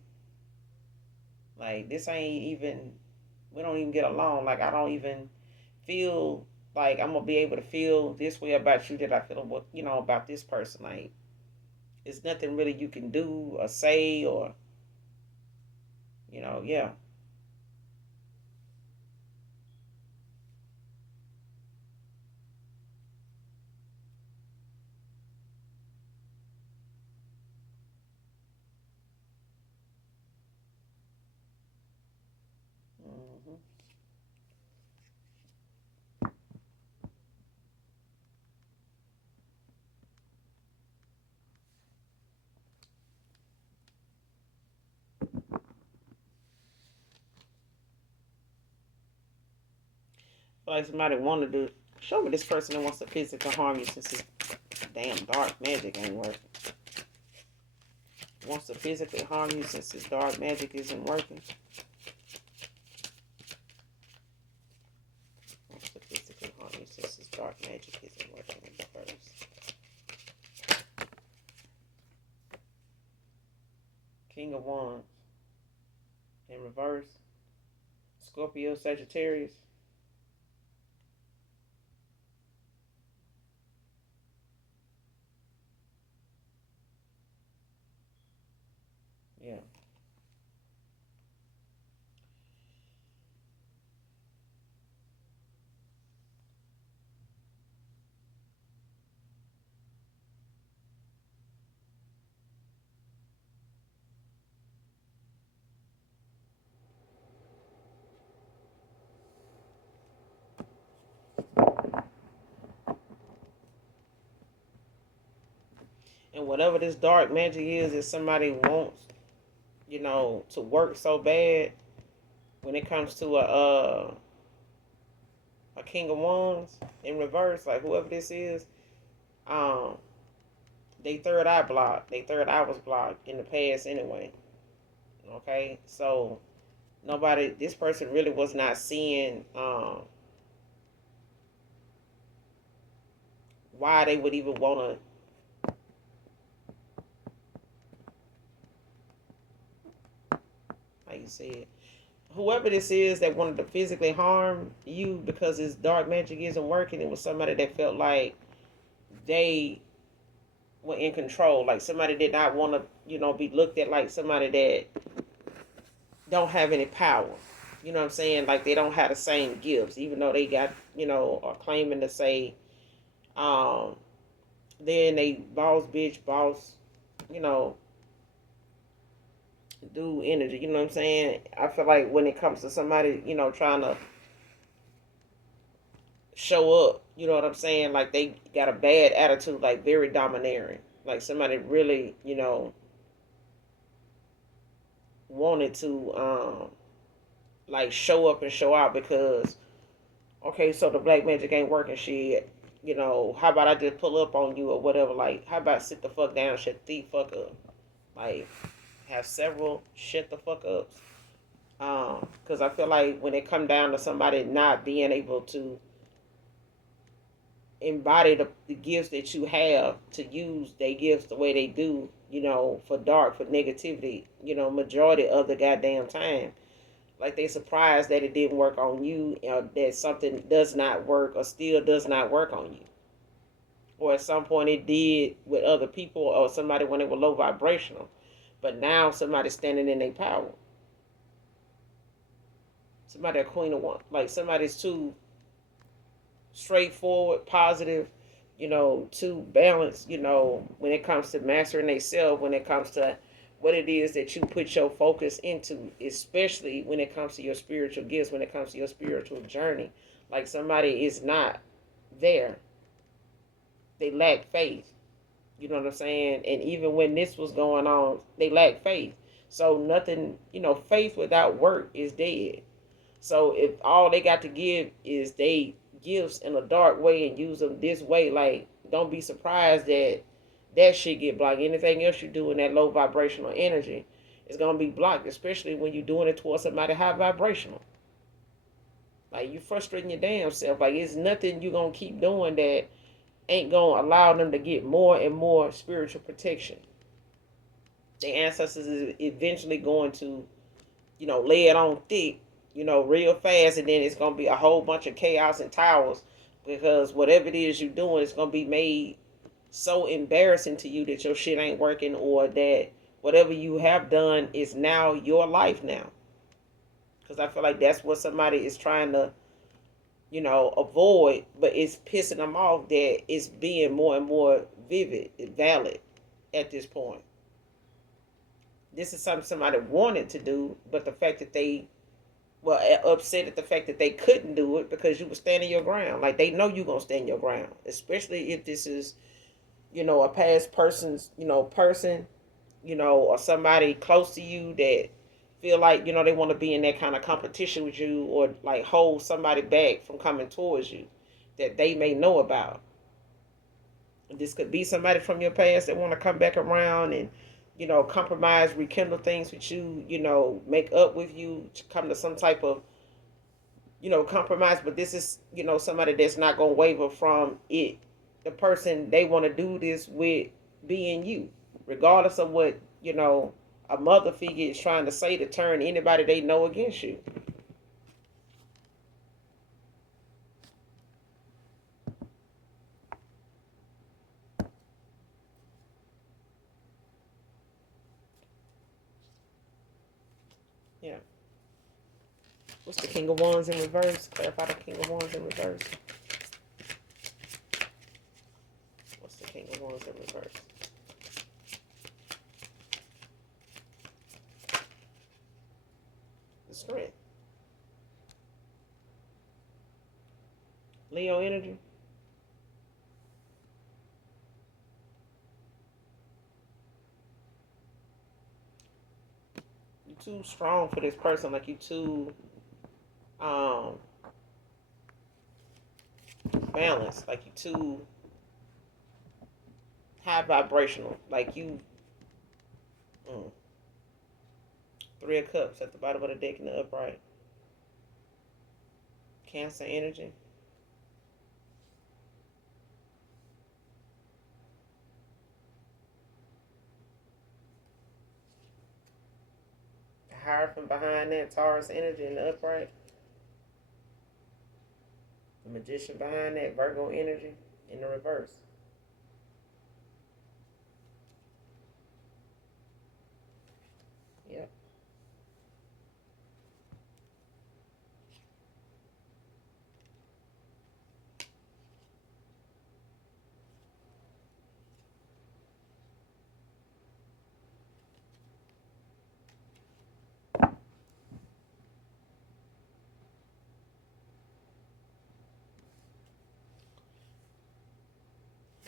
Like this ain't even we don't even get along. Like I don't even feel like I'm gonna be able to feel this way about you that I feel about about this person. Like it's nothing really you can do or say or yeah. Hmm. Like somebody wanted to show me this person that wants to physically harm you since this damn dark magic ain't working. Wants to physically harm you since this dark magic isn't working. Wants to physically harm you since this dark magic isn't working in reverse. King of Wands in reverse. Scorpio, Sagittarius. Yeah. And whatever this dark magic is, if somebody wants, to work so bad when it comes to a King of Wands in reverse, like whoever this is, um, they third eye blocked. They third eye was blocked in the past anyway. Okay, so this person really was not seeing why they would even want to, like you said, whoever this is that wanted to physically harm you because his dark magic isn't working. It was somebody that felt like they were in control. Like somebody did not want to, be looked at like somebody that don't have any power. You know what I'm saying? Like they don't have the same gifts, even though they got, are claiming to say, um, then they boss bitch, boss, you know, do energy. You know what I'm saying? I feel like when it comes to somebody, trying to show up, you know what I'm saying? Like they got a bad attitude, like very domineering. Like somebody really, wanted to like show up and show out because okay, so the black magic ain't working shit. How about I just pull up on you or whatever? Like, how about sit the fuck down, shut the fuck up? Like, have several shut the fuck ups. Because I feel like when it come down to somebody not being able to embody the gifts that you have to use their gifts the way they do, for dark, for negativity, majority of the goddamn time. Like they surprised that it didn't work on you, or that something does not work or still does not work on you. Or at some point it did with other people or somebody when they were low vibrational. But now somebody's standing in their power. Somebody a queen of one. Like somebody's too straightforward, positive, too balanced, when it comes to mastering themselves, when it comes to what it is that you put your focus into, especially when it comes to your spiritual gifts, when it comes to your spiritual journey. Like somebody is not there. They lack faith. You know what I'm saying? And even when this was going on, they lack faith. So nothing, faith without work is dead. So if all they got to give is they gifts in a dark way and use them this way, like don't be surprised that that shit get blocked. Anything else you do in that low vibrational energy, it's gonna be blocked, especially when you're doing it towards somebody high vibrational. Like you frustrating your damn self. Like it's nothing you gonna keep doing that ain't gonna allow them to get more and more spiritual protection. The ancestors is eventually going to, lay it on thick, real fast, and then it's gonna be a whole bunch of chaos and towers because whatever it is you're doing, it's gonna be made so embarrassing to you that your shit ain't working or that whatever you have done is now your life now. Because I feel like that's what somebody is trying to, avoid, but it's pissing them off that it's being more and more vivid, valid at this point. This is something somebody wanted to do, but the fact that they were upset at the fact that they couldn't do it because you were standing your ground. Like they know you're gonna stand your ground, especially if this is, a past person's, person, or somebody close to you that feel like, they want to be in that kind of competition with you or like hold somebody back from coming towards you that they may know about. This could be somebody from your past that want to come back around and, compromise, rekindle things with you, make up with you, come to some type of, compromise. But this is, somebody that's not going to waver from it. The person they want to do this with being you, regardless of what, a mother figure is trying to say to turn anybody they know against you. Yeah. What's the King of Wands in reverse? Clarify the King of Wands in reverse. What's the King of Wands in reverse? The Strength. Leo energy. You too strong for this person. Like you too um balanced. Like you too high vibrational. Like you. Mm, Three of Cups at the bottom of the deck in the upright. Cancer energy. The Hierophant behind that, Taurus energy in the upright. The Magician behind that, Virgo energy in the reverse. Yep.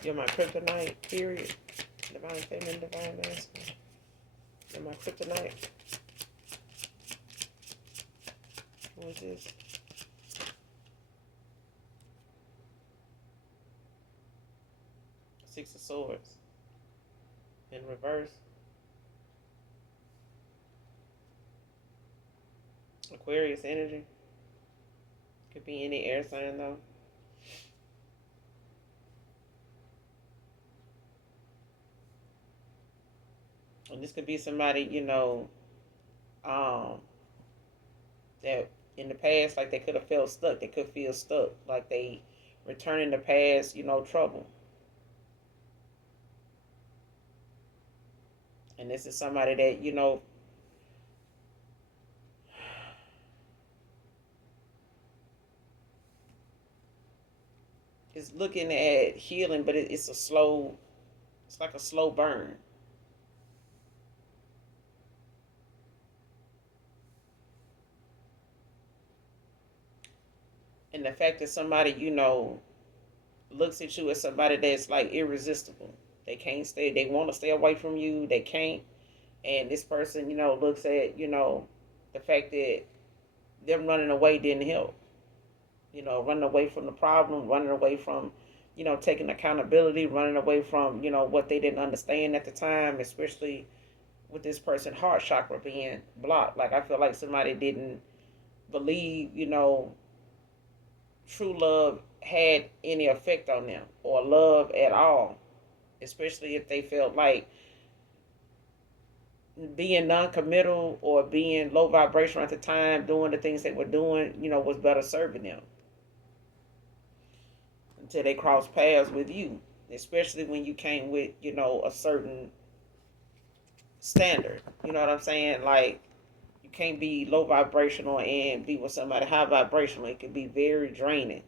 You're my kryptonite, period. Divine feminine, divine masculine. You're my kryptonite. What is this? Six of Swords. In reverse. Aquarius energy. Could be any air sign though. And this could be somebody, um, that in the past, like they could have felt stuck. They could feel stuck. Like they returning the past, trouble. And this is somebody that, is looking at healing, but it's like a slow burn. And the fact that somebody, looks at you as somebody that's like irresistible. They can't stay, they want to stay away from you, they can't. And this person, looks at, the fact that them running away didn't help. Running away from the problem, running away from, taking accountability, running away from, what they didn't understand at the time, especially with this person heart chakra being blocked. Like I feel like somebody didn't believe, true love had any effect on them or love at all, especially if they felt like being non-committal or being low vibrational at the time, doing the things they were doing, was better serving them until they crossed paths with you, especially when you came with, a certain standard. You know what I'm saying? Like, you can't be low vibrational and be with somebody high vibrational. It can be very draining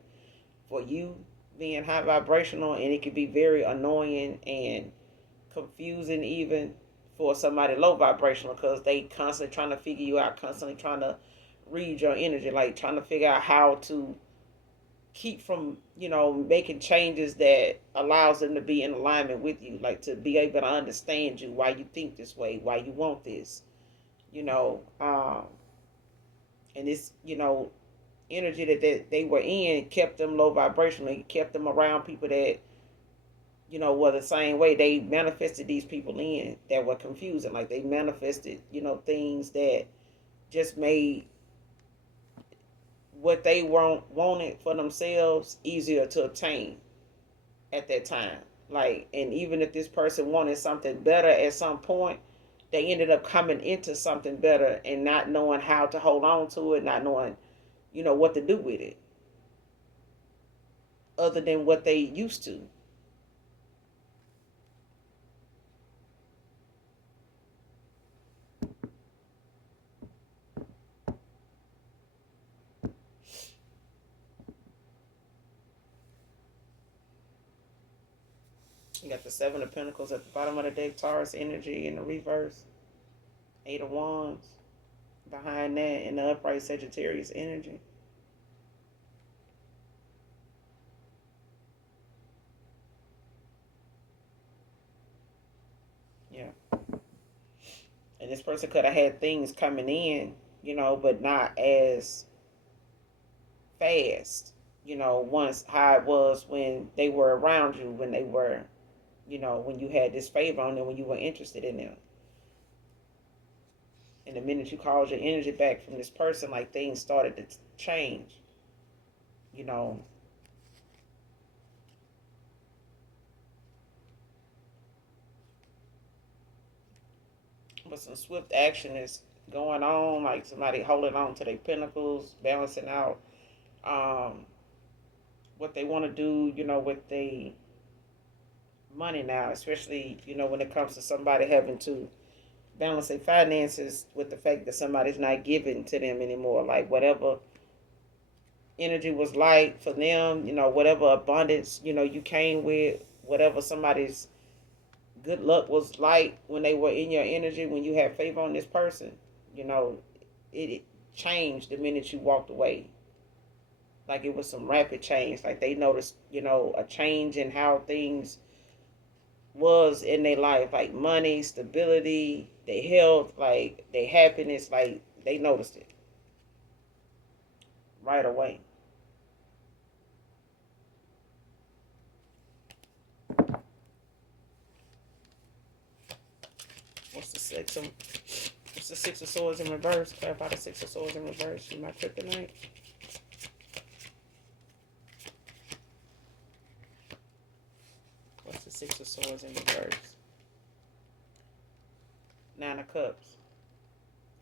for you being high vibrational, and it can be very annoying and confusing even for somebody low vibrational, because they constantly trying to figure you out, constantly trying to read your energy, like trying to figure out how to keep from making changes that allows them to be in alignment with you, like to be able to understand you, why you think this way, why you want this, and this energy that they were in kept them low vibrationally, kept them around people that were the same way. They manifested these people in that were confusing. Like they manifested, things that just made what they wanted for themselves easier to obtain at that time. Like, and even if this person wanted something better at some point, they ended up coming into something better and not knowing how to hold on to it, not knowing, what to do with it other than what they used to. You got the Seven of Pentacles at the bottom of the deck, Taurus energy in the reverse, Eight of Wands behind that, in the upright, Sagittarius energy. Yeah. And this person could have had things coming in, but not as fast, once how it was when they were around you, when they were, when you had this favor on them, when you were interested in them. And the minute you called your energy back from this person, like things started to change, you know. But some swift action is going on, like somebody holding on to their pinnacles, balancing out what they want to do, with the money now, especially, when it comes to somebody having to balance their finances with the fact that somebody's not giving to them anymore. Like whatever energy was like for them, whatever abundance, you came with, whatever somebody's good luck was like when they were in your energy, when you had favor on this person, it changed the minute you walked away. Like it was some rapid change. Like they noticed, a change in how things was in their life, like money, stability, their health, like their happiness, like they noticed it right away. What's the Six of Swords in reverse? Clarify the Six of Swords in reverse. You my kryptonite. What's the Six of Swords in reverse? Nine of Cups.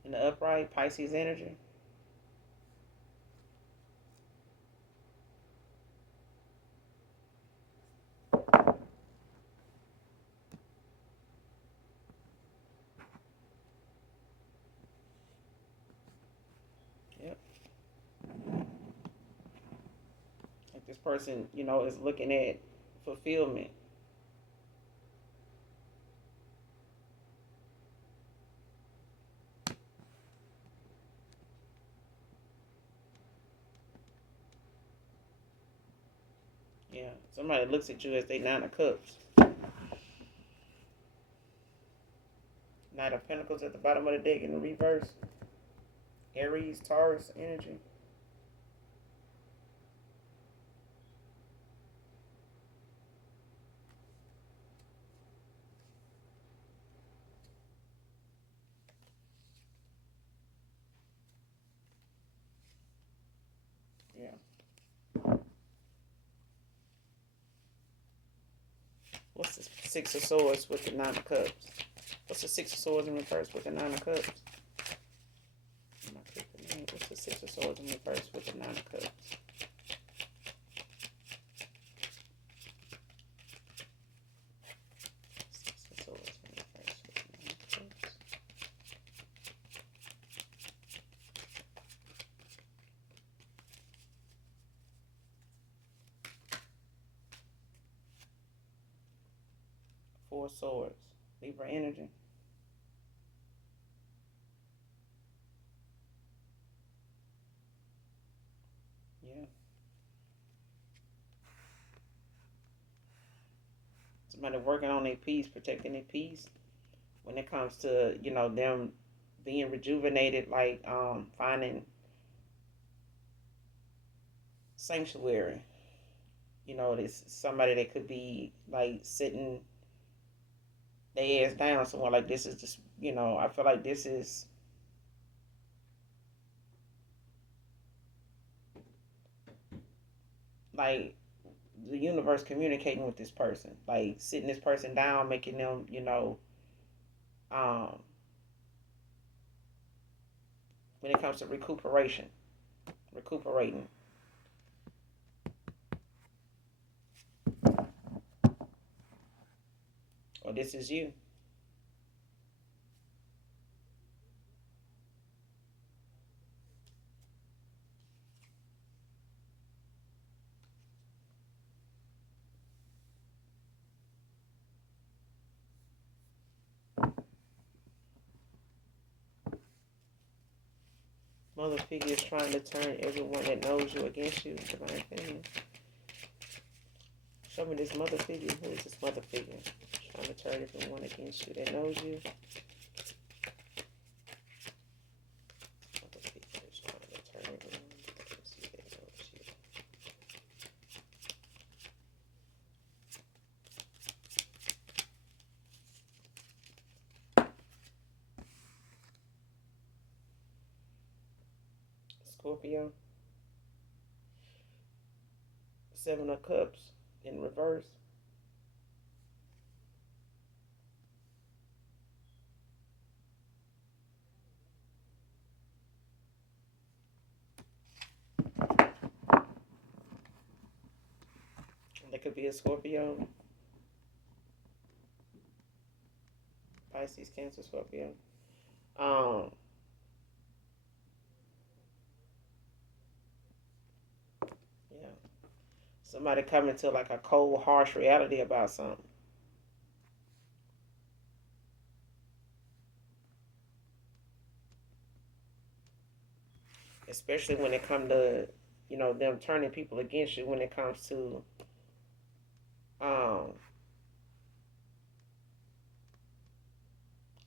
In the upright, Pisces energy. Yep. Like this person, is looking at fulfillment. Yeah. Somebody looks at you as they Nine of Cups. Knight of Pentacles at the bottom of the deck in the reverse. Aries, Taurus energy. Yeah. What's the Six of Swords with the Nine of Cups? What's the Six of Swords in reverse with the Nine of Cups? What's the Six of Swords in reverse with the Nine of Cups? Six of Swords in reverse with the Nine of Cups. Four of Swords. Libra energy. Yeah. Somebody working on their peace, protecting their peace. When it comes to, them being rejuvenated, like finding sanctuary. This somebody that could be like sitting their ass down somewhere. Like this is just, I feel like this is like the universe communicating with this person, like sitting this person down, making them, um, when it comes to recuperating. Or this is you. Mother figure is trying to turn everyone that knows you against you, divine feminine. Show me this mother figure. Who is this mother figure? Trying to turn everyone against you that knows you. Mother figure is trying to turn everyone against you that knows you. Scorpio. Seven of Cups in reverse. That could be a Scorpio, Pisces, Cancer, Scorpio. Um, yeah. Somebody coming to like a cold, harsh reality about something. Especially when it comes to, them turning people against you when it comes to um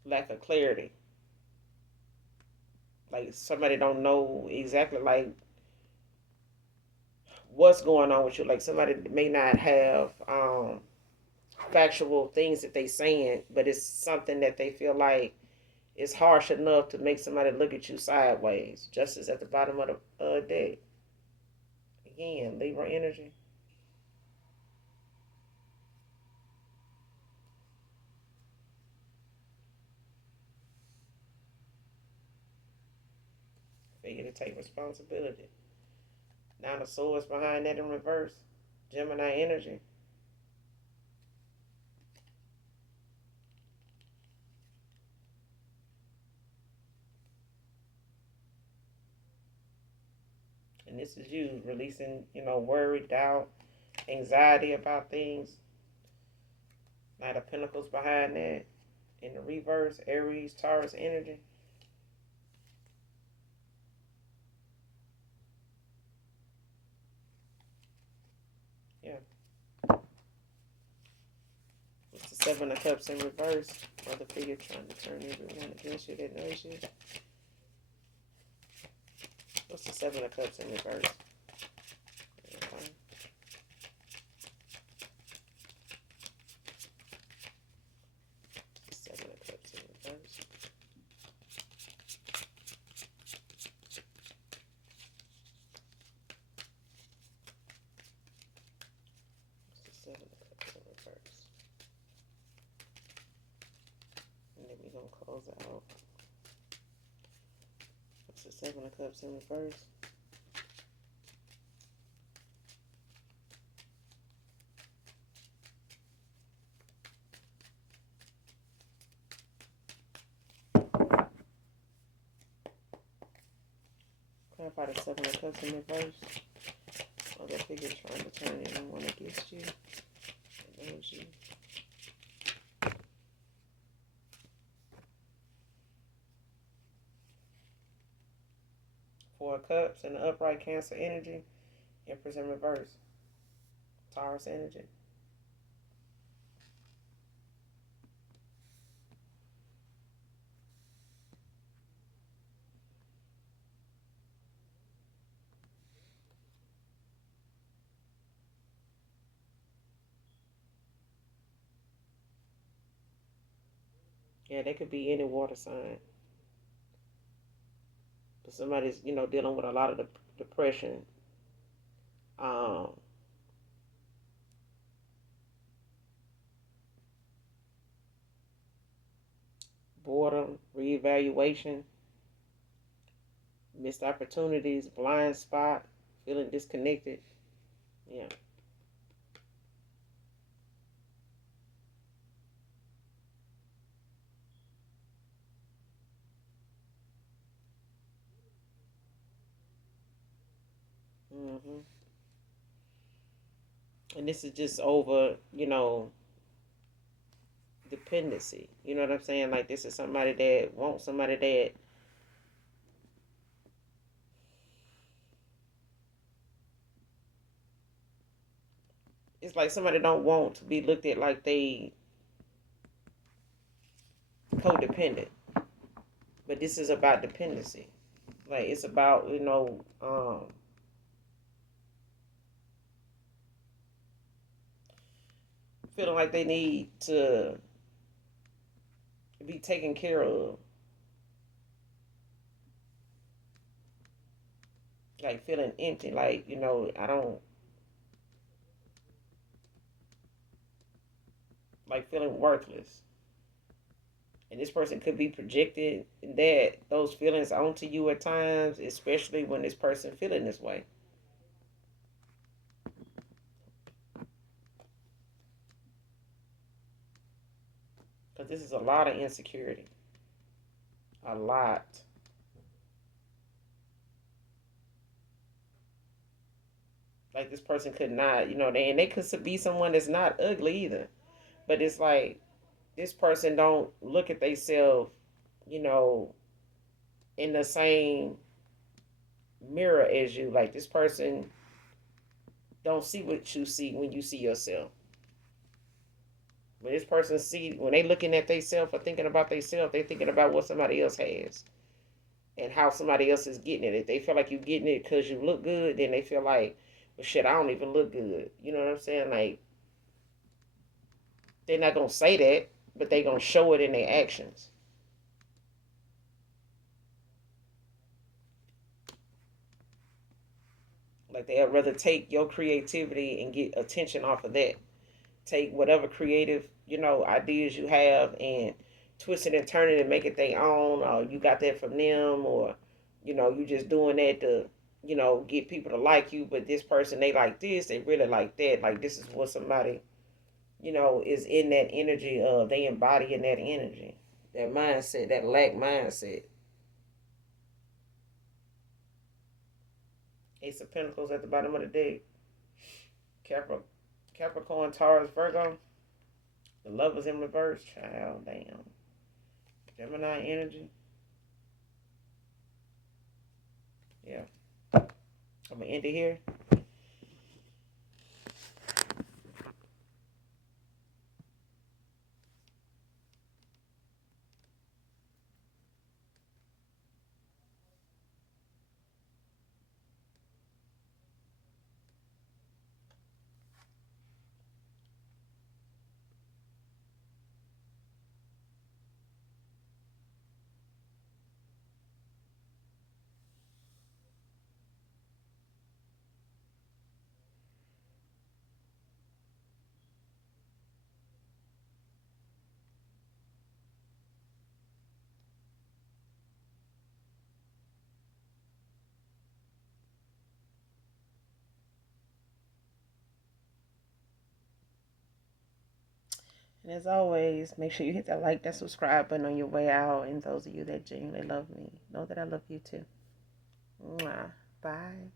lack of clarity. Like somebody don't know exactly like what's going on with you. Like somebody may not have factual things that they saying, but it's something that they feel like is harsh enough to make somebody look at you sideways. Justice at the bottom of the deck. Again, Libra energy. Figure to take responsibility. Now the swords behind that in reverse. Gemini energy. And this is you releasing, worry, doubt, anxiety about things. Knight of Pentacles behind that. In the reverse, Aries, Taurus energy. Yeah. It's the Seven of Cups in reverse. Mother figure trying to turn everyone against you that knows you. What's the Seven of Cups in reverse? Okay. Seven of Cups in reverse. close it out. It's the Seven of Cups in reverse. Clarify the Seven of Cups in reverse. Other figure trying to turn anyone against you. Energy. Four of Cups and the upright Cancer energy. Empress in reverse. Taurus energy. Yeah, they could be any water sign. But somebody's, dealing with a lot of depression. Um, Boredom, reevaluation, missed opportunities, blind spot, feeling disconnected. Yeah. hmm And this is just over, dependency. You know what I'm saying? Like this is somebody that wants somebody that it's like somebody don't want to be looked at like they codependent. But this is about dependency. Like it's about, feeling like they need to be taken care of. Like feeling empty. Like, I don't like feeling worthless. And this person could be projected that those feelings onto you at times, especially when this person feeling this way. Because this is a lot of insecurity. A lot. Like this person could not, they could be someone that's not ugly either. But it's like this person don't look at themselves, you know, in the same mirror as you. Like this person don't see what you see when you see yourself. When this person see when they looking at themselves or thinking about themselves, they thinking about what somebody else has and how somebody else is getting it. If they feel like you getting it because you look good, then they feel like, well, shit, I don't even look good. You know what I'm saying? Like they're not gonna say that, but they gonna show it in their actions. Like they'd rather take your creativity and get attention off of that. Take whatever creative, ideas you have and twist it and turn it and make it their own, or you got that from them, or, you just doing that to, get people to like you, but this person, they like this, they really like that. Like this is what somebody, is in that energy of, they embody in that energy. That mindset, that lack mindset. Ace of Pentacles at the bottom of the deck. Capricorn, Taurus, Virgo. The Lovers in reverse. Child, damn. Gemini energy. Yeah. I'm going to end it here. And as always, make sure you hit that like, that subscribe button on your way out. And those of you that genuinely love me, know that I love you too. Mwah. Bye.